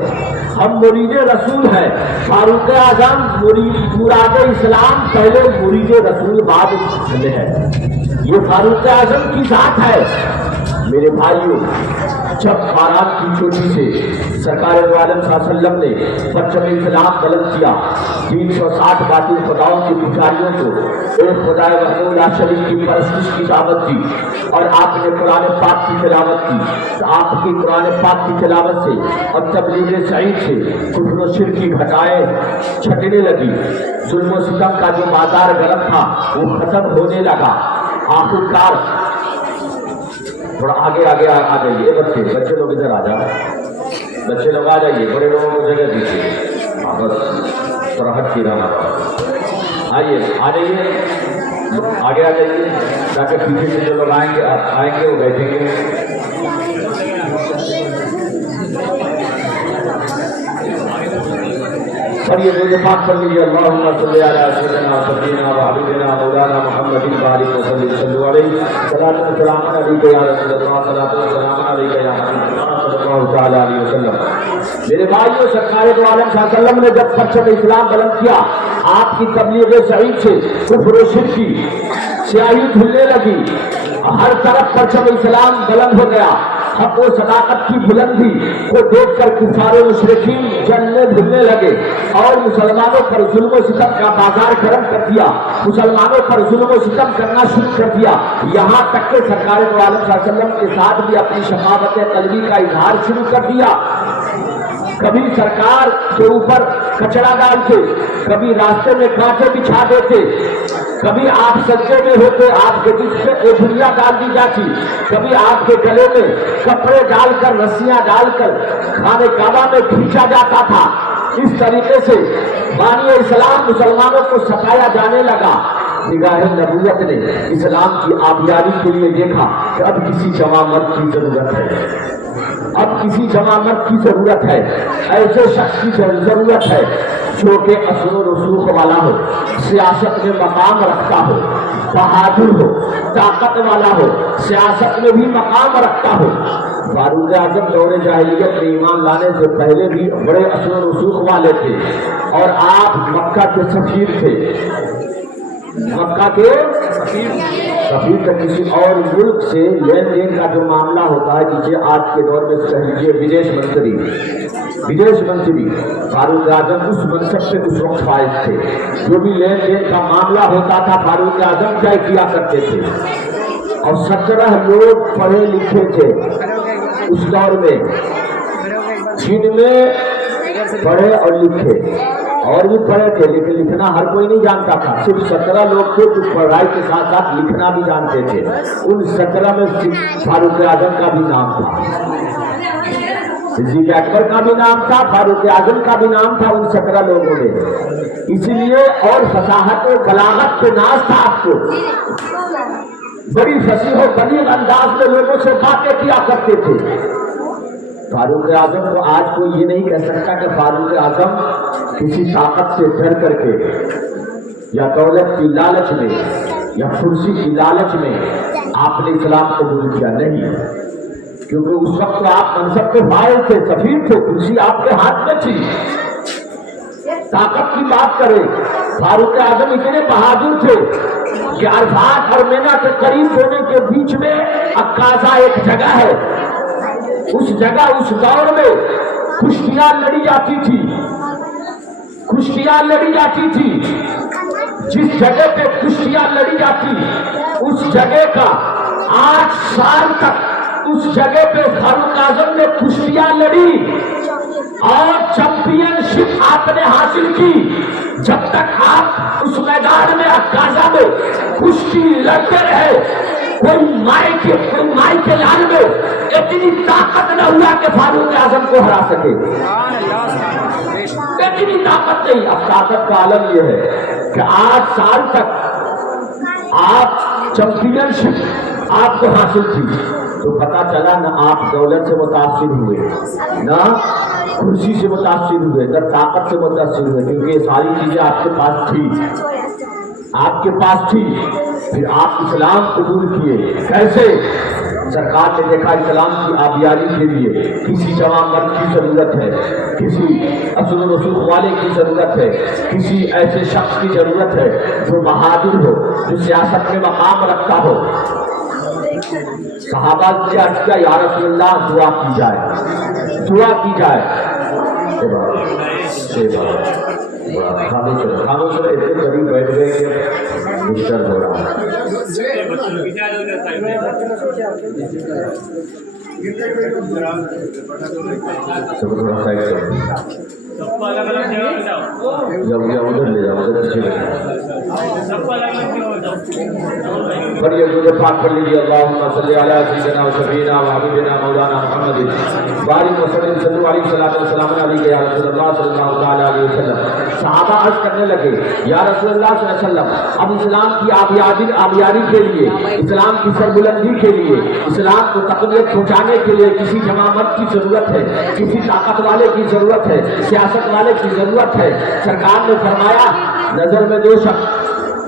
ہم مرید رسول ہیں. فاروق اعظم مراد اسلام پہلے، مرید رسول بعد میں ہے. یہ فاروق اعظم کی ذات ہے. میرے بھائیوں، جب بارات کی چوٹی سے سرکار دو عالم صلی اللہ علیہ وسلم نے پرچم اسلام بلند کیا، 360 باطل خداؤں کے بھکاریوں کو ایک خدا وحدہ لا شریک کی پرستش کی دعوت دی، اور آپ نے قرآن پاک کی تلاوت کی. تو آپ کی قرآن پاک کی تلاوت سے اور تبلیغ سعید سے کفر و شرک کی گھٹائیں چھٹنے لگی. ظلم و ستم کا جو بازار گرم تھا وہ ختم ہونے لگا. آخرکار تھوڑا آگے آ جائیے. بچے لوگ ادھر آ جائیں. بچے لوگ آ جائیے، بڑے لوگوں کو جگہ دیجیے. بس تھوڑا ہٹ کی رہنا. آئیے، آ جائیے، آگے آ جائیے، تاکہ پیچھے سے جو لوگ آئیں گے وہ بیٹھیں گے. اور یہ درود پاک پڑھ لیجیے. اللہم صلی علی سیدنا سیدنا و حبیبنا مولانا محمد بارک وسلم صلی علیہ صلاۃ و سلام علیک یا رسول اللہ، صلاۃ و سلام علیک یا حبیب اللہ صلی اللہ تعالی علیہ وسلم. میرے بھائیوں، سرکار دو عالم صلی اللہ علیہ وسلم نے جب پرچم اسلام بلند کیا، آپ کی تبلیغ سعید سے کفر و شرک کی سیاہی دھلنے لگی. ہر طرف پرچم اسلام بلند ہو گیا. حق و صداقت کی بلندی کو دیکھ کر کفار و مشرکین جلنے بھولنے لگے اور مسلمانوں پر ظلم و ستم کا بازار گرم کر دیا. مسلمانوں پر ظلم و ستم کرنا شروع کر دیا. یہاں تک کہ سرکار دو عالم صلی اللہ علیہ وسلم کے ساتھ بھی اپنی شفاعت قلبی کا اظہار شروع کر دیا. کبھی سرکار کے اوپر کچرا ڈالتے، کبھی راستے میں کانٹے بچھا دیتے، کبھی آپ سجدے میں ہوتے، آپ کے جسم پہ ایڈھیاں ڈال دی جاتی، کبھی آپ کے گلے میں کپڑے ڈال کر رسیاں ڈال کر خانہ کعبہ میں کھینچا جاتا تھا. اس طریقے سے بانی اسلام مسلمانوں کو ستایا جانے لگا. نگاہ نبوت نے اسلام کی آبیاری کے لیے دیکھا کہ اب کسی جوان مرد کی ضرورت ہے، اب کسی جوان مرد کی ضرورت ہے، ایسے شخص کی ضرورت ہے جو کہ اصل و رسوخ والا ہو، سیاست میں مقام رکھتا ہو، بہادر ہو، طاقت والا ہو، سیاست میں بھی مقام رکھتا ہو. فاروق اعظم دور جاہلیت میں ایمان لانے سے پہلے بھی بڑے اصل و رسوخ والے تھے، اور آپ مکہ کے سفیر تھے. مکہ کے سفیر کا کسی اور ملک سے لین دین کا جو معاملہ ہوتا ہے، جسے آج کے دور میں کہیے بدیش منتری، فاروق اعظم اس منصب پہ اس وقت فائز تھے. جو بھی لین دین کا معاملہ ہوتا تھا فاروق اعظم طے کیا کرتے تھے. اور 17 لوگ پڑھے لکھے تھے اس دور میں، جن میں پڑھے اور لکھے اور بھی پڑھے تھے، لیکن لکھنا ہر کوئی نہیں جانتا تھا. صرف 17 لوگ تھے جو پڑھائی کے ساتھ ساتھ لکھنا بھی جانتے تھے. ان 17 میں فاروق اعظم کا بھی نام تھا، صدیق اکبر کا بھی نام تھا، فاروق اعظم کا بھی نام تھا ان 17 لوگوں میں. اسی لیے اور فصاحت و بلاغت پہ ناز تھا آپ کو. بڑی فصیح و بلیغ انداز میں لوگوں سے باتیں کیا کرتے تھے. فاروق اعظم کو آج کوئی یہ نہیں کہہ سکتا کہ فاروق اعظم کسی طاقت سے ڈر کر کے یا دولت کی لالچ میں یا کرسی کی لالچ میں آپ نے اسلام قبول کیا. نہیں، کیونکہ اس وقت تو آپ منصب کے فائل تھے، سفیر تھے، کرسی آپ کے ہاتھ میں تھی. طاقت کی بات کریں، فاروق اعظم اتنے بہادر تھے کہ عرفات اور مینا کے قریب ہونے کے بیچ میں عکازہ ایک جگہ ہے. اس جگہ اس دور میں کشتیاں لڑی جاتی تھی. جس جگہ پہ کشتیاں لڑی جاتی اس جگہ کا 8 سال تک اس جگہ پہ فاروق اعظم نے کشتیاں لڑی اور چیمپئن شپ آپ نے حاصل کی. جب تک آپ اس میدان میں عکازہ میں کشتی لڑتے رہے، کوئی مائی کے لال میں اتنی طاقت نہ ہوا کہ فاروق اعظم کو ہرا سکے. اتنی طاقت نہیں. اب طاقت کا عالم یہ ہے کہ 8 سال تک آپ چیمپئن شپ آپ کو حاصل تھی، تو پتا چلا نہ آپ دولت سے متاثر ہوئے، نہ کرسی سے متاثر ہوئے، نہ طاقت سے متاثر ہوئے، کیونکہ یہ ساری چیزیں آپ کے پاس تھی. آپ کے پاس تھی، پھر آپ اسلام قبول کیے، کیسے؟ سرکار نے دیکھا اسلام کی آبیاری کے لیے کسی جوان مرد کی ضرورت ہے، کسی اصل و رسوخ والے کی ضرورت ہے، کسی ایسے شخص کی ضرورت ہے جو بہادر ہو، جو سیاست میں مقام رکھتا ہو۔ صحابہ نے عرض کیا یا رسول اللہ دعا کی جائے، دعا کی جائے۔ خاموش رہے، اتنے قریب بیٹھ گئے کہ ڈسٹرب ہو رہا ہے۔ سب تھوڑا سائڈ کرو، یا ادھر لے جاؤ، ادھر پیچھے لے جاؤ۔ پڑھیے مجھے پاک کر لیجیے، اللہم صلی علی سیدنا و شفیعنا و حبیبنا مولانا محمد بارک وسلم صلی اللہ علیہ وسلم علیہ یا رسول اللہ صلی اللہ علیہ وسلم۔ صحابہ عرض کرنے لگے یا رسول اللہ صلی اللہ علیہ وسلم، اب اسلام کی آبیاری کے لیے، اسلام کی سربلندی کے لیے، اسلام کو تقویت پہنچانے کے لیے کسی جمع مرد کی ضرورت ہے، کسی طاقت والے کی ضرورت ہے، سیاست والے کی ضرورت ہے۔ سرکار نے فرمایا نظر میں دو شخص،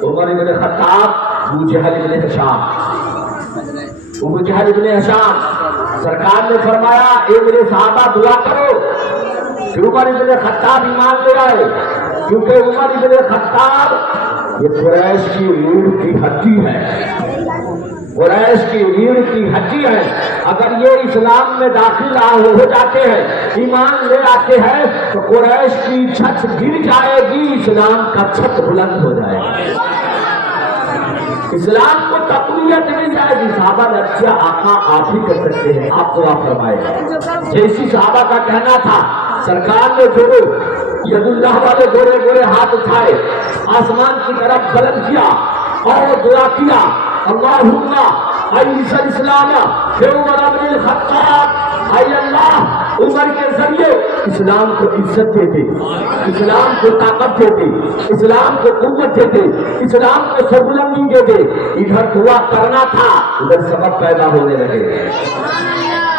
عمر بن خطاب، ابو جہل بن ہشام۔ ابو جہل بن ہشام، سرکار نے فرمایا اے میرے صحابہ دعا کرو کہ عمر بن خطاب ایمان لے آئے، کیونکہ عمر بن خطاب یہ قریش کی ریڑھ کی ہڈی ہے، قریش کی ریڑھ کی ہڈی ہے۔ اگر یہ اسلام میں داخل ہو جاتے ہیں، ایمان لے آتے ہیں، تو قریش کی چھت گر جائے گی، اسلام کا چھت بلند ہو جائے گا، اسلام کو تقویت مل جائے گی۔ صحابہ نے اچھا آقا آپ ہی کر سکتے ہیں، آپ دعا فرمائے۔ جیسی صحابہ کا کہنا تھا، سرکار نے جو ید اللہ والے گورے گورے ہاتھ اٹھائے، آسمان کی طرف بلند کیا اور دعا کیا، اللہم اعز الاسلام بعمر بن الخطاب، اے اللہ عمر کے ذریعے اسلام کو عزت دیتے، اسلام کو طاقت دیتے، اسلام کو قوت دیتے، اسلام کو سربلندی دیتے۔ ادھر دعا کرنا تھا، ادھر سبب پیدا ہونے لگے۔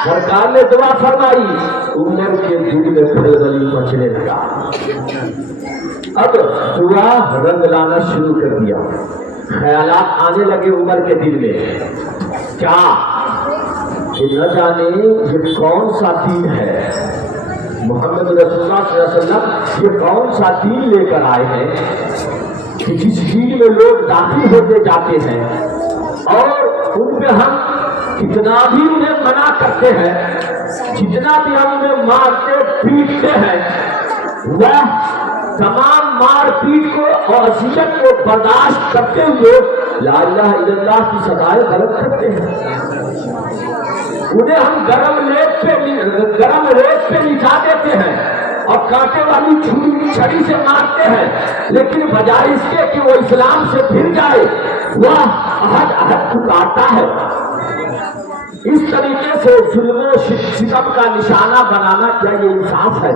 سرکار نے دعا فرمائی، عمر کے دل میں کھلبلی مچنے لگا۔ اب دعا رنگ لانا شروع کر دیا، خیالات آنے لگے عمر کے دل میں، کیا کہ نہ جانے یہ کون سا دین ہے، محمد رسول اللہ صلی اللہ علیہ وسلم یہ کون سا دین لے کر آئے ہیں کہ جس دین میں لوگ داخل ہوتے جاتے ہیں اور ان پہ ہم کتنا بھی انہیں منع کرتے ہیں، جتنا بھی ہم انہیں مارتے پیٹتے ہیں، وہ تمام مار پیٹ کو اور اذیت کو برداشت کرتے ہوئے لا الہ الا اللہ کی صدائیں بلند کرتے ہیں۔ انہیں ہم گرم ریت پہ لٹا دیتے ہیں اور کانٹے والی چھڑی سے مارتے ہیں، لیکن بجائے اس کے کہ وہ اسلام سے پھر جائے، وہ عہد کو کاٹتا ہے۔ اس طریقے سے ظلم و ستم کا نشانہ بنانا کیا یہ انصاف ہے؟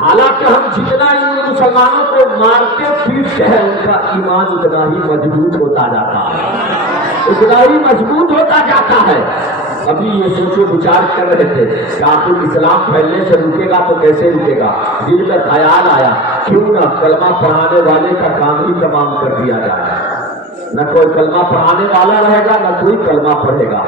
حالانکہ ہم جتنا ان مسلمانوں کو مارتے پیٹتے ہیں، ان کا ایمان اتنا ہی مضبوط ہوتا جاتا ہے، اتنا ہی مضبوط ہوتا جاتا ہے۔ ابھی یہ سوچو بچار کر رہے تھے کہ آخر اسلام پھیلنے سے رکے گا تو کیسے رکے گا؟ دل میں خیال آیا کیوں نہ کلمہ پڑھانے والے کا کام ہی تمام کر دیا جائے، نہ کوئی کلمہ پڑھانے والا رہے گا نہ کوئی کلمہ پڑھے گا۔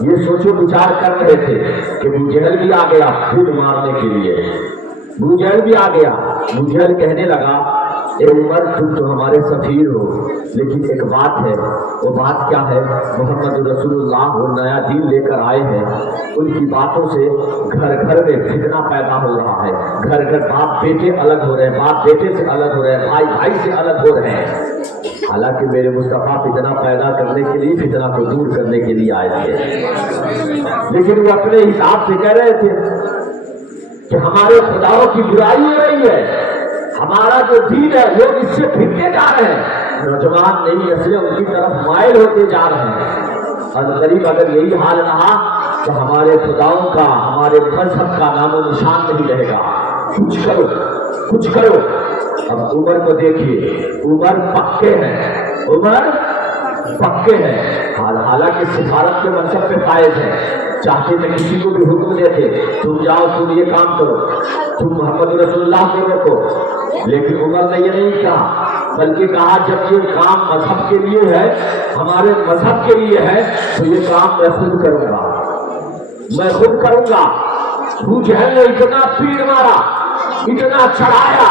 یہ سوچو بچار کر رہے تھے کہ ابو جہل بھی آ گیا خود مارنے کے لیے، ابو جہل بھی آ گیا۔ ابو جہل کہنے لگا اے عمر تم تو ہمارے سفیر ہو، لیکن ایک بات ہے، وہ بات کیا ہے؟ محمد رسول اللہ وہ نیا دین لے کر آئے ہیں، ان کی باتوں سے گھر گھر میں فتنہ پیدا ہو رہا ہے، گھر گھر باپ بیٹے الگ ہو رہے ہیں، باپ بیٹے سے الگ ہو رہے ہیں، بھائی بھائی سے الگ ہو رہے ہیں۔ حالانکہ میرے مصطفیٰ فتنہ پیدا کرنے کے لیے، فتنہ کو دور کرنے کے لیے آئے تھے، لیکن وہ اپنے حساب سے کہہ رہے تھے کہ ہمارے خداؤں کی برائی ہو رہی ہے، ہمارا جو دین ہے لوگ اس سے پھرتے جا رہے ہیں، نوجوان نئی نسلیں ان کی طرف مائل ہوتے جا رہے ہیں، اور قریب اگر یہی حال رہا تو ہمارے خداؤں کا، ہمارے مذہب کا نام و نشان نہیں رہے گا، کچھ کرو کچھ کرو۔ اب عمر کو دیکھیے، عمر پکے ہیں، عمر پکے ہیں، حالانکہ سفارت کے منصب پہ فائز ہے، چاہتے تھے کسی کو بھی حکم دیتے تم جاؤ تم یہ کام کرو، تم محمد رسول اللہ کو روکو، لیکن عمر نے یہ نہیں کہا، بلکہ کہا جب یہ کام مذہب کے لیے ہے، ہمارے مذہب کے لیے ہے، تو یہ کام میں خود کروں گا، میں خود کروں گا۔ ابو جہل نے اتنا پیر مارا، اتنا چڑھایا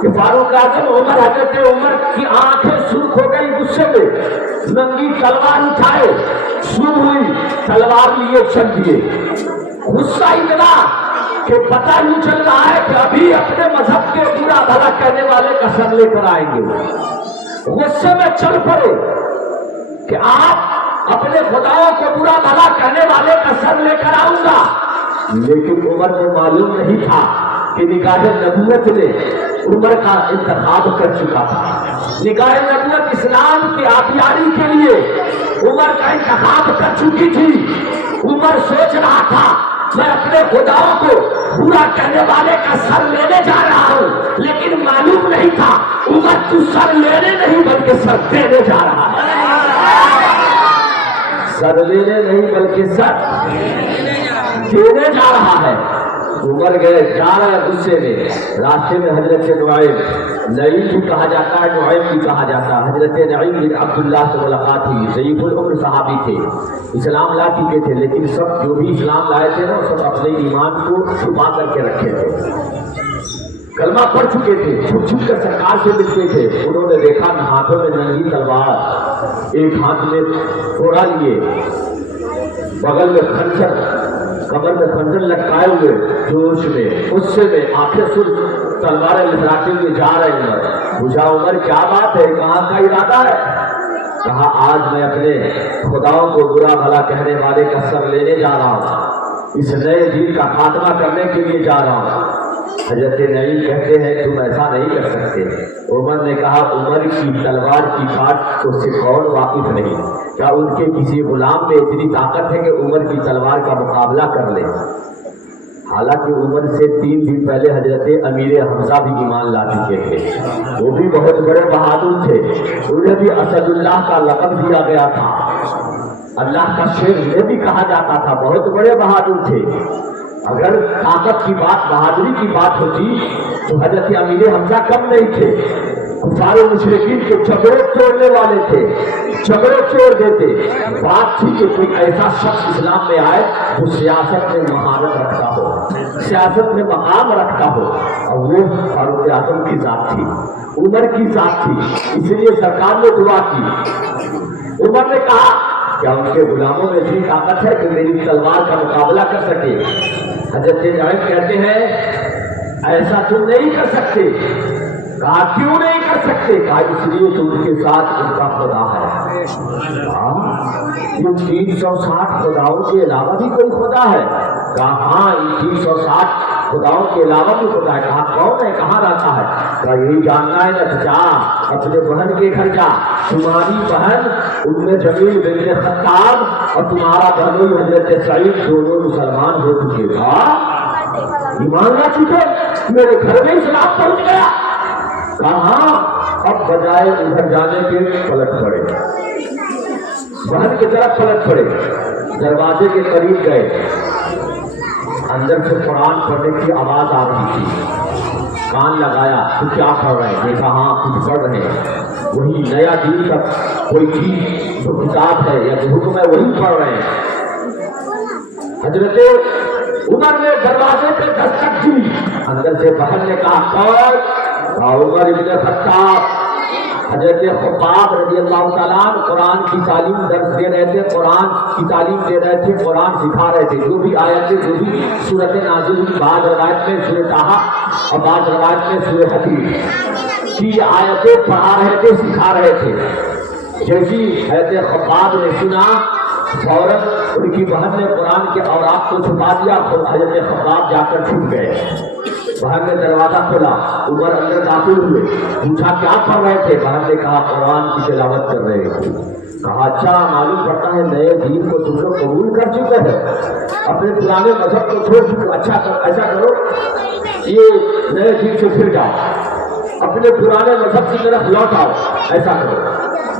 کہ فاروق اعظم عمر، حضرت عمر کی آنکھیں سرخ ہو گئی غصے میں، ننگی تلوار اٹھائے، سو ہوئی تلوار لیے چل دیے۔ غصہ اتنا کہ پتہ نہیں چل رہا ہے کہ ابھی اپنے مذہب کے برا بھلا کہنے والے کا سر لے کر آئیں گے۔ غصے میں چل پڑے کہ آپ اپنے خداؤں کو برا بھلا کہنے والے کا سر لے کر آؤں گا، لیکن عمر کو معلوم نہیں تھا کہ نگاہ نبوت نے عمر کا انتخاب کر چکا تھا۔ نگاہ نبوت اسلام کی آبیاری کے لیے عمر کا انتخاب کر چکی تھی۔ عمر سوچ رہا تھا میں اپنے خداؤں کو برا کہنے والے کا سر لینے جا رہا ہوں، لیکن معلوم نہیں تھا عمر تو سر لینے نہیں بلکہ سر دینے جا رہا ہے۔ سر لینے نہیں بلکہ سر دینے جا رہا ہے۔ عمر گئے، جا رہا ہے غصے میں، راستے میں حضرت نعیم بھی کہا جاتا ہے، نعیم بھی کہا جاتا ہے، حضرت نعیم بن عبداللہ سے ملاقات ہوئی۔ ضعیف العمر صحابی تھے، اسلام لا چکے تھے، لیکن سب جو بھی اسلام لائے تھے نا سب اپنے ایمان کو چھپا کر کے رکھے تھے، کلمہ پڑھ چکے تھے، چھپ چھپ کر سرکار سے ملتے تھے۔ انہوں نے دیکھا ہاتھوں میں ننگی تلوار، ایک ہاتھ میں تھوڑا لیے، بغل میں خنجر، کمر میں خنجر لٹکائے ہوئے، جوش میں غصے میں آنکھیں سرخ، تلواریں لہراتے ہوئے جا رہے ہیں۔ پوچھا عمر کیا بات ہے، کہاں کا ارادہ ہے؟ کہا آج میں اپنے خداؤں کو برا بھلا کہنے والے کا سر لینے جا رہا ہوں، اس نئے دین کا خاتمہ کرنے کے لیے جا رہا ہوں۔ حضرت نعیم کہتے ہیں تم ایسا نہیں کر سکتے۔ عمر نے کہا عمر کی تلوار کی کاٹ کو سے کون واقف نہیں؟ کیا ان کے کسی غلام میں اتنی طاقت ہے کہ عمر کی تلوار کا مقابلہ کر لے؟ حالانکہ عمر سے 3 دن پہلے حضرت امیر حمزہ بھی ایمان لا چکے تھے، وہ بھی بہت بڑے بہادر تھے، انہیں بھی اسد اللہ کا لقب دیا گیا تھا، اللہ کا شیر انہیں بھی کہا جاتا تھا، بہت بڑے بہادر تھے۔ اگر طاقت کی بات، بہادری کی بات ہوتی تو حضرت امیر حمزہ کم نہیں تھے، کفار و مشرکین کے جھگڑے توڑنے والے تھے، جھگڑے توڑ دیتے۔ بات تھی کہ کوئی ایسا شخص اسلام میں آئے جو سیاست میں مہارت رکھتا ہو، سیاست میں مقام رکھتا ہو، اور وہ فاروق اعظم کی ذات تھی، عمر کی ذات تھی۔ اس لیے سرکار نے دعا کی۔ عمر نے کہا کیا ان کے غلاموں میں اتنی طاقت ہے کہ میری تلوار کا مقابلہ کر سکے؟ حضرت نعیم کہتے ہیں ایسا تم نہیں کر سکتے۔ کہا کیوں نہیں کر سکتے؟ کہا اس لیے تو ان کے ساتھ ان کا خدا ہے۔ یہ 360 خداؤں کے علاوہ بھی کوئی خدا ہے؟ کہا ہاں ان 360 خداؤں کے علاوہ بھی خدا ہے۔ کہا کون ہے، کہاں رہتا ہے؟ کہا یہی جاننا ہے نہ، جا اپنے بہن کے گھر جا، تمہاری بہن ام جمیل بنت خطاب اور تمہارا بہنوئی حضرت سعید دونوں مسلمان ہو چکے۔ ایمان لا چکے، میرے گھر میں اسلام پہنچ گیا۔ کہاں اب بجائے ادھر جانے کے پلٹ پڑے، بہن کی طرف پلٹ پڑے، دروازے کے قریب گئے، اندر سے قرآن پڑھنے کی آواز آ رہی تھی۔ کان لگایا تو کیا پڑھ رہے ہیں؟ دیکھا ہاں کچھ پڑھ رہے ہیں، وہی نیا دین کا کوئی چیز جو کتاب ہے یا جو حکم ہے وہی پڑھ رہے ہیں۔ حضرت عمر نے دروازے پہ دستک دی، اندر سے بہن نے کہا کون؟ عمر ابن خطاب۔ حضرت خباب رضی اللہ تعالیٰ قرآن کی تعلیم درس دے رہے تھے، قرآن کی تعلیم دے رہے تھے، قرآن سکھا رہے تھے، جو بھی آیتیں جو بھی صورت نازل ہوئی، بعض روایت میں سورہ طٰہٰ اور بعض روایت میں سورہ حدید کی آیتیں پڑھا رہے تھے، سکھا رہے تھے۔ جیسی حضرت خباب نے سنا فوراً ان کی بہن نے قرآن کے اوراق کو چھپا دیا، حضرت خباب جا کر چھپ گئے۔ بہن نے دروازہ کھولا، عمر اندر داخل ہوئے، پوچھا کیا پڑھ رہے تھے؟ بہن نے کہا قرآن کی تلاوت کر رہے تھے۔ کہا اچھا معلوم پڑتا ہے نئے دین کو تم لوگ قبول کر چکے ہیں، اپنے پرانے مذہب کو چھوڑ چکے۔ اچھا ایسا کرو یہ نئے دین سے پھر جاؤ، اپنے پرانے مذہب کی طرف لوٹ آؤ، ایسا کرو۔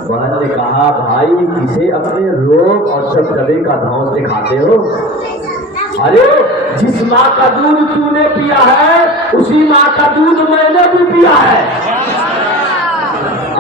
بہن نے کہا بھائی کسے اپنے روب اور دبدبے کا دھونس دکھاتے ہو؟ ارے جس ماں کا دودھ تو نے پیا ہے اسی ماں کا دودھ میں نے بھی پیا ہے۔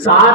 7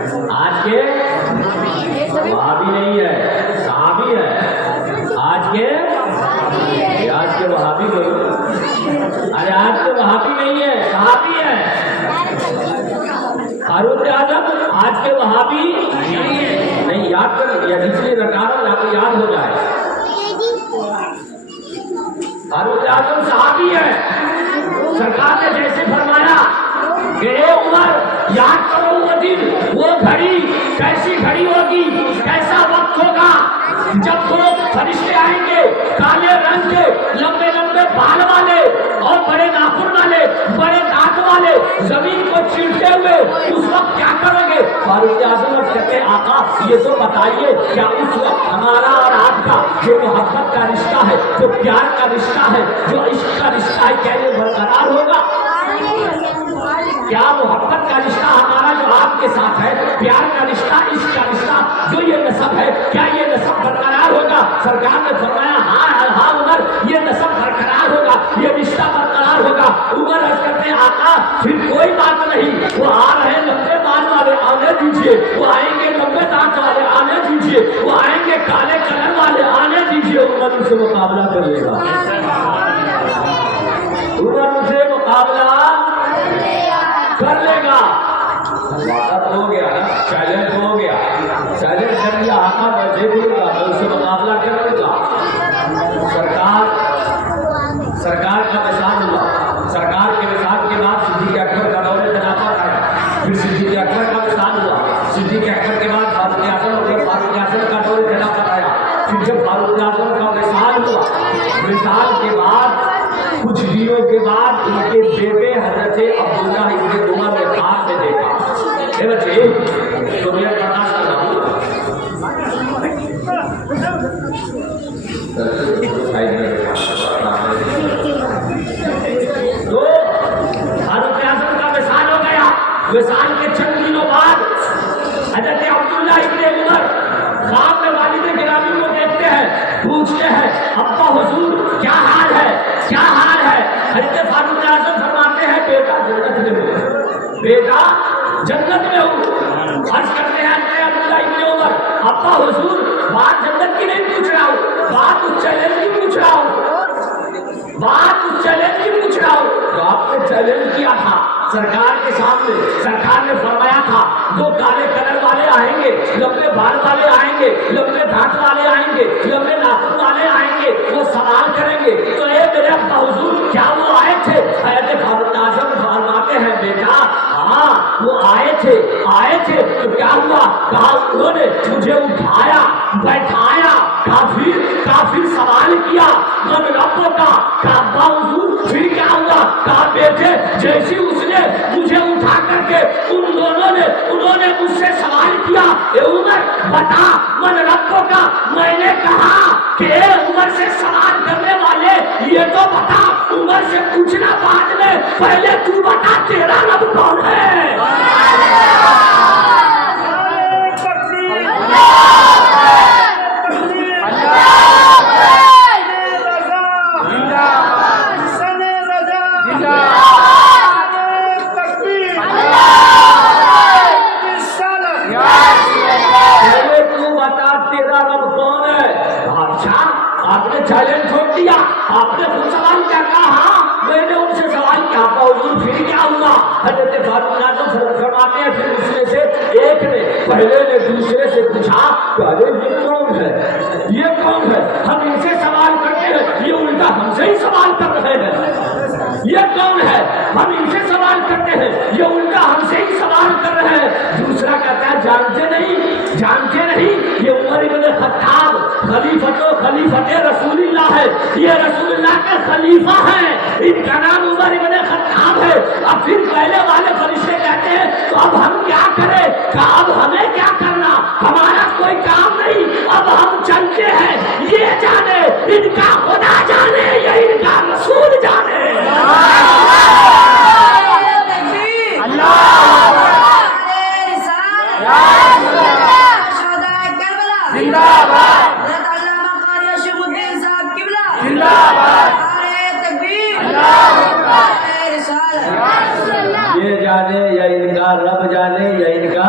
آج کے وہابی نہیں ہے، صحابی ہے. آج کے وہابی بولو. ارے آج کے وہابی نہیں ہے، صحابی ہے. فاروق اعظم آج کے وہابی نہیں. یاد کر لیا، اس لیے رٹا رہا ہوں آپ کو یاد ہو جائے. فاروق اعظم صحابی ہے. سرکار نے جیسے فرمایا کہ اے عمر یاد کرو وہ دن، وہ گھڑی کیسی گھڑی ہوگی، کیسا وقت ہوگا جب دو فرشتے آئیں گے کالے رنگ کے، لمبے لمبے بال والے اور بڑے ناخن والے، بڑے دانت والے، زمین کو چیرتے ہوئے. اس وقت کیا کریں گے؟ فاروق اعظم کہتے ہیں آقا یہ تو بتائیے کیا اس وقت ہمارا اور آپ کا جو محبت کا رشتہ ہے، جو پیار کا رشتہ ہے، جو عشق کا رشتہ ہے، کیا یہ برقرار ہوگا؟ کیا محبت کا رشتہ ہمارا جو آپ کے ساتھ ہے، پیار کا رشتہ، عشق کا رشتہ، جو یہ نسب ہے، کیا یہ نسب برقرار ہوگا؟ سرکار نے فرمایا ہاں عمر یہ نسب برقرار ہوگا، یہ رشتہ برقرار ہوگا. عمر عرض کرتے ہیں آقا پھر کوئی بات نہیں، وہ آ رہے لمبے بال والے آنے دیجیے، وہ آئیں گے لمبے دانت والے آنے دیجیے، وہ آئیں گے کالے کلر والے آنے دیجیے. عمر ان سے مقابلہ کر لے گا. عمر ان سے مقابلہ کر لے گا. وعدہ ہو گیا نا، چیلنج ہو گیا، چیلنج کر لیا. آقا میں دیکھوں گا، میں اس سے مقابلہ کر لوں گا. سرکار کا وصال ہوا. سرکار کے وصال کے بعد صدیق اکبر کا دور خلافت آیا. پھر صدیق اکبر کا وصال ہوا. صدیق اکبر کے بعد فاروق اعظم اور فاروق اعظم کا دور خلافت آیا. پھر جب فاروق اعظم کا وصال ہوا، وصال کے بعد کچھ دنوں کے بعد ان کے بیٹے حضرت عبداللہ ابن عمر نے خواب میں دیکھا. اے بچے تو میں برداشت کر رہا ہوں. تو فاروق اعظم کا وصال ہو گیا. وصال کے چند دنوں بعد حضرت عبداللہ ابن عمر خواب میں والد گرامی کو دیکھتے ہیں، پوچھتے ہیں ابا حضور کیا حال ہے، کیا حال ہے؟ حضرت فاروق اعظم فرماتے ہیں بیٹا جنت میں ہوں، بیٹا جنت میں ہوں. عرض کرتے ہیں حضرت عبداللہ ابن عمر ابا حضور بات جنت کی نہیں پوچھ رہا ہوں، بات اس چیلنج کی پوچھ رہا ہوں، بات اس چیلنج کی پوچھ رہا ہوں جو آپ نے چیلنج کیا تھا سرکار کے سامنے. سرکار نے فرمایا تھا دو کالے کلر والے آئیں گے، لمبے بال والے آئیں گے، لمبے دانت والے آئیں گے، لمبے ناخن والے آئیں گے، وہ سوال کریں گے. تو اے میرے ابا حضور کیا وہ آئے تھے؟ حضرت فاروق اعظم فرماتے ہیں بیٹا ہاں وہ آئے تھے. تو کیا ہوا؟ کہا انہوں نے مجھے اٹھایا، بیٹھایا، کافی سوال کیا من ربوں کا. کہا ابا حضور پھر کیا ہوا؟ کہا بیٹے جیسی اس نے مجھے اٹھا کر کے انہوں نے مجھ سے سوال کیا اے عمر بتا من ربوں کا. میں نے کہا کہ اے عمر سے سوال کرنے والے یہ تو بتا، عمر سے پوچھنا بعد میں، پہلے تو بتا تیرا رب کون ہے؟ آپ نے چیلنج چھوڑ دیا، آپ نے خود سوال کیا کہا؟ ہاں میں نے ان سے سوال کیا ابا حضور پھر کیا ہوا؟ حضرت فاروق اعظم فرماتے ہیں پھر اس میں سے ایک نے پہلے نے دوسرے سے پوچھا کہ ارے یہ کون ہے، یہ کون ہے؟ ہم ان سے سوال کرتے ہیں یہ الٹا ہم سے ہی سوال کر رہے ہیں. یہ کون ہے؟ ہم ان سے سوال کرتے ہیں یہ الٹا ہم سے ہی سوال کر رہے ہیں. دوسرا کہتا ہے جانتے نہیں یہ عمر بن خطاب خلیفۃ رسول اللہ ہے، یہ رسول اللہ کے خلیفہ ہیں، ان کا نام عمر بن خطاب ہے. اب پھر پہلے والے فرشتے کہتے ہیں تو اب ہم کیا کریں؟ کہ اب ہمیں کیا کرنا، ہمارا کوئی کام نہیں، اب ہم چلتے ہیں. یہ جانے ان کا خدا جانے یا ان کا رسول جانے. یہ جانے یا ان کا رب جانے یا ان کا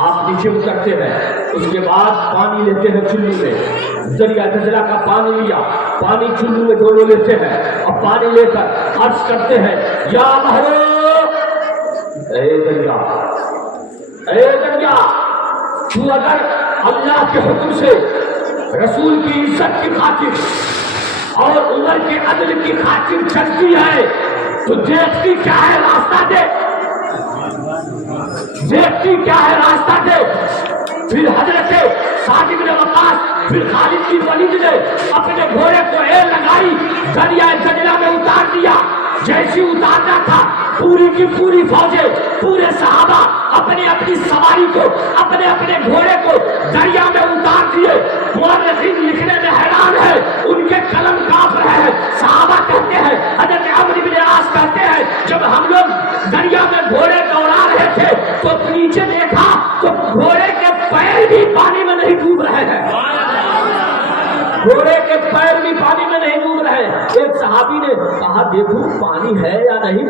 آپ نیچے اترتے ہیں، اس کے بعد پانی لیتے ہیں چلو میں، دریا دجلہ کا پانی لیا، پانی چلو میں دونوں لیتے ہیں اور پانی لے کر عرض کرتے ہیں یا بہرو، اے دریا، اے دریا، تو اگر اللہ کے حکم سے رسول کی عزت کی خاطر اور عمر کے عدل کی خاطر چلتی ہے تو دیکھتی کیا ہے راستہ دے، دیکھتی کیا ہے راستہ دے۔ پھر حضرت سعد بن وقاص پھر خالد بن ولید نے اپنے گھوڑے کو ایر لگائی، دریا دجلہ میں اتار دیا۔ جیسی اتارنا تھا پوری کی پوری فوجیں، پورے صحابہ اپنی اپنی سواری کو، اپنے اپنے گھوڑے کو دریا میں اتار دیے۔ مورخین لکھنے میں حیران ہے، ان کے قلم کانپ رہے ہیں۔ صحابہ کہتے ہیں، حضرت عمرو بن عاص کہتے ہیں، جب ہم لوگ دریا میں گھوڑے دوڑا رہے تھے تو نیچے دیکھا تو گھوڑے کے پیر بھی پانی میں نہیں ڈوب رہے ہیں، گھوڑے کے پیر بھی پانی میں نہیں ڈوب رہے۔ ایک صحابی نے کہا دیکھو پانی ہے یا نہیں،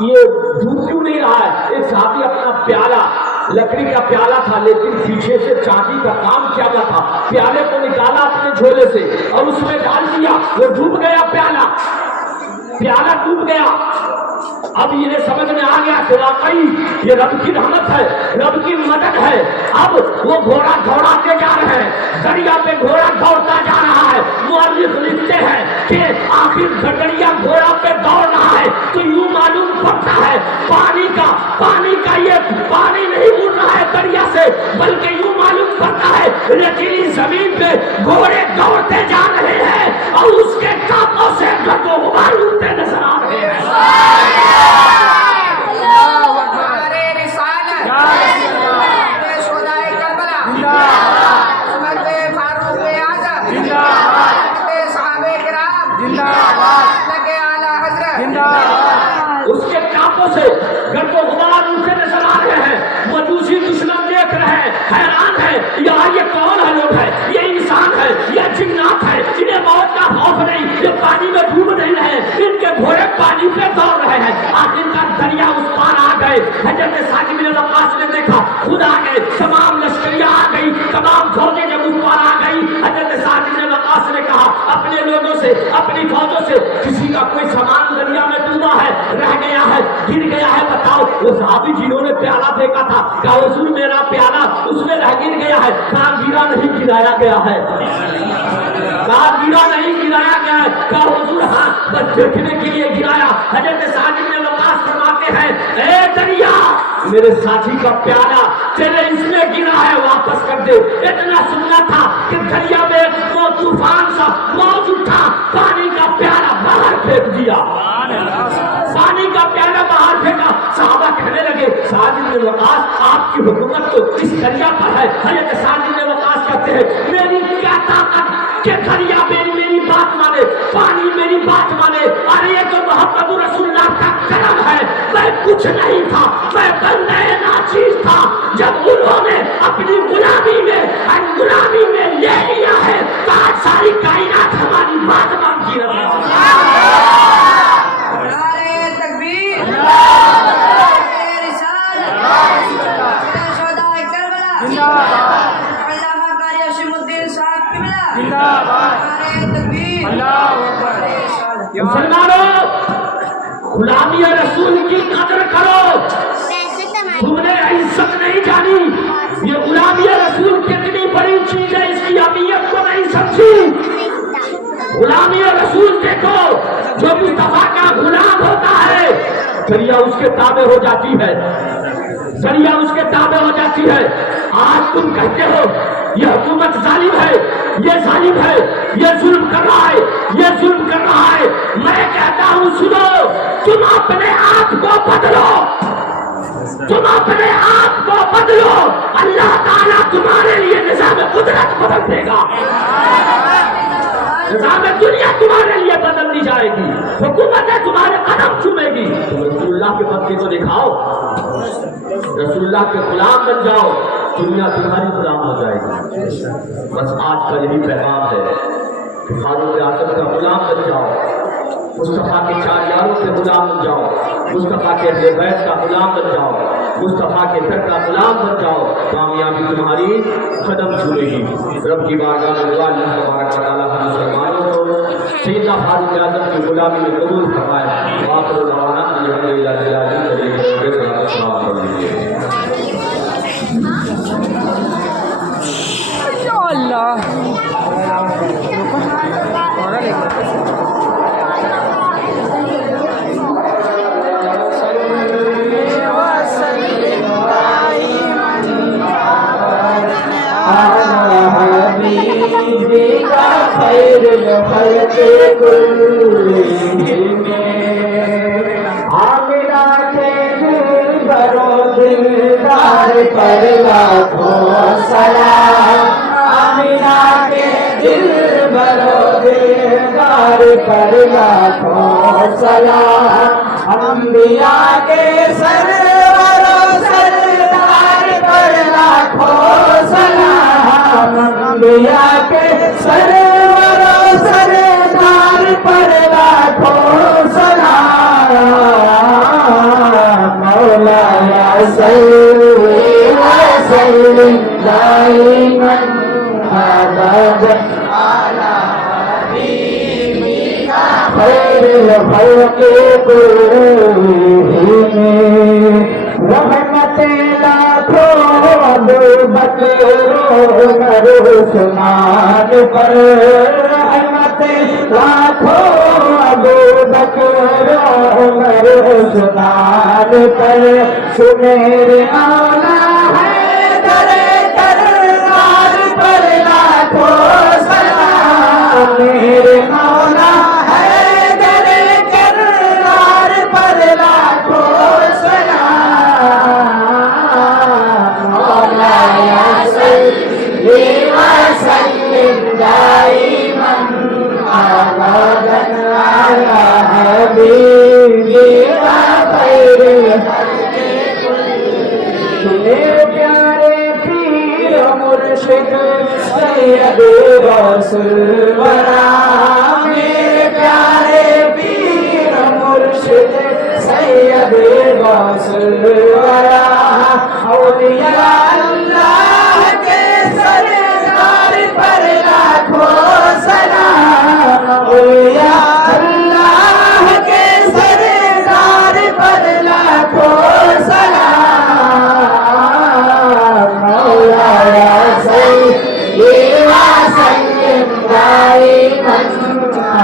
یہ ڈوب کیوں نہیں رہا ہے؟ ایک صحابی اپنا پیالہ، لکڑی کا پیالہ تھا لیکن پیچھے سے چاندی کا کام کیا گیا تھا، پیالے کو نکالا اپنے جھولے سے اور اس میں ڈال دیا، وہ ڈوب گیا، پیالہ ڈوب گیا۔ اب یہ سمجھ میں آ گیا کہ واقعی یہ رب کی رحمت ہے، رب کی مدد ہے۔ اب وہ گھوڑا دوڑاتے جا رہے ہیں، دریا پہ گھوڑا دوڑتا جا رہا ہے۔ مؤرخ لکھتے ہیں کہ آخر دریا گھوڑا پہ دوڑ رہا ہے تو یوں معلوم پڑتا ہے پانی کا یہ پانی نہیں اڑ رہا ہے دریا سے، بلکہ یوں معلوم پڑتا ہے ریتیلی زمین پہ گھوڑے دوڑتے جا رہے ہیں اور اس کے کانپوں سے گرد و غبار اڑتے نظر آ رہے ہیں۔ اس کے کانپوں سے گرد و غبار اڑتے نظر آ رہے ہیں۔ مجوسی دشمن دیکھ رہے ہیں، حیران ہے، یہ کون ہے لوگ ہے، یہ انسان ہے، یہ جنات ہے، انہیں موت کا خوف نہیں، یہ پانی میں ڈوب نہیں رہے، ان کے گھوڑے پانی پہ دوڑ رہے ہیں۔ آخرکار دریا اس پار آ گئے۔ حضرت سعد بن وقاص نے دیکھا خود آ گئے، تمام لشکریاں آ گئی، تمام فوجیں جب اس پار آ گئی، حضرت سعد بن وقاص نے کہا اپنے لوگوں سے، اپنی فوجوں سے، کسی کا کوئی سامان دریا میں ڈوبا ہے، رہ گیا ہے، گر گیا ہے، بتاؤ۔ وہ صحابی جنہوں نے پیالہ پھینکا تھا کہا حضور میرا پیالہ اس میں رہ گر گیا ہے، کہا گرا نہیں گرایا گیا ہے، کہا گرا نہیں گرایا گیا ہے، کہا حضور ہاں بس دیکھنے کے لیے گرایا۔ حضرت سعد بن وقاص فرماتے ہیں اے دریا میرے ساتھی کا پیالہ تیرے اس میں گرا ہے، واپس کر دے۔ اتنا سننا تھا کہ دریا میں ایک طوفان سا موج اٹھا، پانی کا پیالہ باہر پھینک دیا، پانی کا پیالہ باہر پھینکا۔ صحابہ کہنے لگے سعد بن وقاص آپ کی حکومت تو اس دریا پر ہے۔ حضرت سعد بن وقاص کہتے ہیں میری کیا طاقت کہ دریا میری بات مانے، پانی میری بات مانے، اور یہ تو محمد رسول اللہ کا کرم ہے۔ میں کچھ نہیں تھا، میں بندہ ناچیز تھا، جب انہوں نے اپنی غلامی میں لے لیا ہے تو آج ساری کائنات ہماری بات مانتی رہی ہے۔ مسلمانوں غلامی رسول کی قدر کرو، تم نے عزت نہیں جانی، یہ غلامی رسول کتنی بڑی چیز ہے اس کی اہمیت کو نہیں سمجھی۔ غلامی رسول دیکھو، جو مصطفیٰ کا غلام ہوتا ہے دریا اس کے تابع ہو جاتی ہے، دریا اس کے تابع ہو جاتی ہے۔ آج تم کہتے ہو یہ حکومت ظالم ہے، یہ ظالم ہے، یہ ظلم کر رہا ہے، یہ ظلم کر رہا ہے۔ میں کہتا ہوں سنو، تم اپنے آپ کو بدلو، تم اپنے آپ کو بدلو، اللہ تعالیٰ تمہارے لیے نظام قدرت بدل دے گا، نظام دنیا تمہارے لیے بدل دی جائے گی، حکومتیں تمہارے قدم چومے گی۔ رسول اللہ کے بدلے تو دکھاؤ، رسول اللہ کے غلام بن جاؤ، دنیا تمہاری غلام ہو جائے گی۔ بس آج کا یہی پیغام ہے کہ فاروق اعظم کا غلام بن جاؤ، مصطفیٰ کے چار یاروں کے غلام بن جاؤ، مصطفیٰ کے اہل بیت کا غلام بن جاؤ۔ مصطفیٰ کے در کا غلام بن جاؤ، کامیابی تمہاری قدم چھولے گی۔ رب کی بارگاہ میں دعا اللہ تبارک و تعالیٰ ہم مسلمانوں کو سیدنا فاروق اعظم کی غلامی میں قبول فرمائے۔ وآخر دعوانا ان الحمد للہ رب العالمین۔ السلام علیکم۔ یا اللہ خیر خلق کلہم آمنہ کے دل برو دلدار پر لاکھوں سلام، آمنہ کے دل برو دلدار پر لاکھوں سلام، انبیاء کے سرور و سردار پر لاکھوں سلام، انبیاء کے سرور و سردار پر لاکھوں سلام، مولانا صلی وسلم دائما ابدا علی حبیبک خیر الخلق کلہم، رحمت لاکھوں ابو بکر عمر عثمان پر، رحمت لاکھوں ابو بکر عمر عثمان پر، میرے مولا حیدر کرار پر لاکھوں سلام، میرے مولا حیدر کرار پر لاکھوں سلام، مولانا صلی وسلم دائما ابدا علی حبیبک خیر الخلق کلہم، پیارے پیر مرشد سید رسول ورا، میرے پیارے پیر مرشد سید رسول ورا، اولیاء اللہ کے سردار پر لاکھوں سلام، اولیاء اللہ کے سردار پر لاکھوں سلام، مولانا صلی وسلم دائما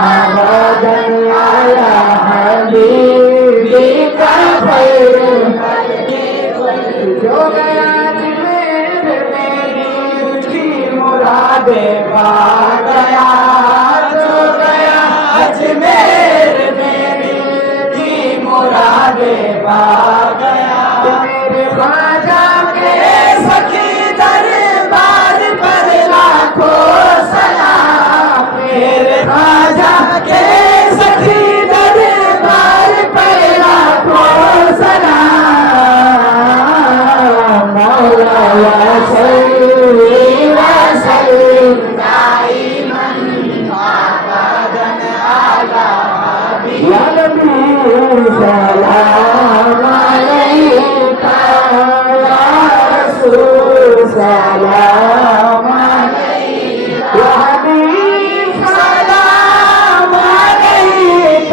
ابدا علی حبیبک خیر الخلق کلہم، جو گیا میری کی مرادیں پا گیا، جو گیا اجمیر میری کی مرادیں پا گیا، میرے خواجہ کے سخی دربار پر لاکھوں سلام، میرے خواجہ کے سخی دربار پر لاکھوں سلام، مولانا صلی وسلم دائما ابدا علی حبیبک، یا نبی سلام علیک یا رسول سلام علیک، یا حبیب سلام علیک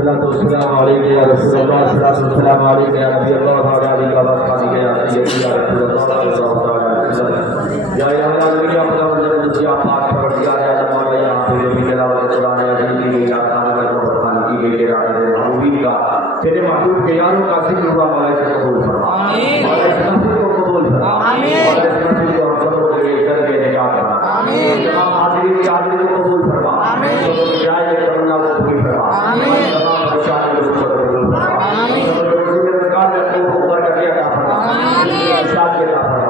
صلوات الصلاۃ والسلام علیک یا رسول اللہ، الصلاۃ والسلام علیک یا نبی اللہ تعالی علیہ وآلہ یا سیدی یا رسول اللہ صلی اللہ علیہ وسلم، یا الہ العالمین یا خدا الجلال یا پاک پروردگار یا مولا یا حافظ بھی تلاوت قرآن عظیم کی یا تعالی قرآن کی گئی محبوبین کا، تیرے محبوب کے یاروں کا ذکر ہوا، مولا سے قبول فرما، مولا اس نصیب کو قبول فرما، مولا اس نصیب کو ہم سب کے لیے کر کے نجات فرما، تمام حاضرین کی حاضری کو قبول فرما، سب جائے کرنا کو قبول فرما، تمام پریشانی کو قبول فرما، روزگار میں کو برکت عطا فرما، ارشاد کے عطا فرما،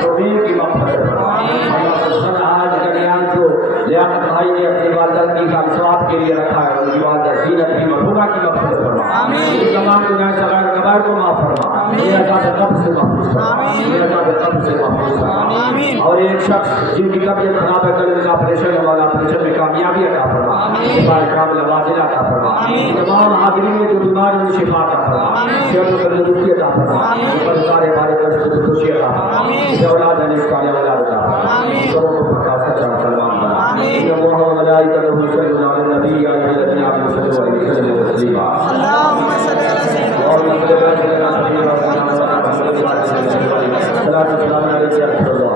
توفیق کی مغفرت فرما، اللہ سبحانہ آج کا بیان جو لیاقت بھائی نے اپنی والدہ کی ثواب کے لیے رکھا ہے، ان کی والدہ زینت کی مرحومہ کی مغفرت فرما، ان تمام گناہ صغائر کبائر کو معاف فرما، یہ عذاب قبر سے محفوظ فرما، یہ عذاب قبر سے محفوظ فرما۔ اور ایک شخص جن کی طبیعت خراب ہے، کل کا آپریشن والا آپریشن میں کامیابی عطا فرما، شفا کاملہ واضح عطا فرما، تمام حاضرین میں جو بیمار ہیں شفا عطا فرما، صحت و تندرستی عطا فرما، سارے بارے میں خوشی عطا فرما، اولاد علی صالح اولاد عطا فرما، سبوں کو پکا سچا مسلمان بنا۔ ان اللہ و ملائکتہ یصلون علی النبی یا ایھا الذین آمنوا صلوا علیہ وسلم تسلیما۔ اللهم صل علی سیدنا محمد وعلی آلہ وصحبہ وسلم۔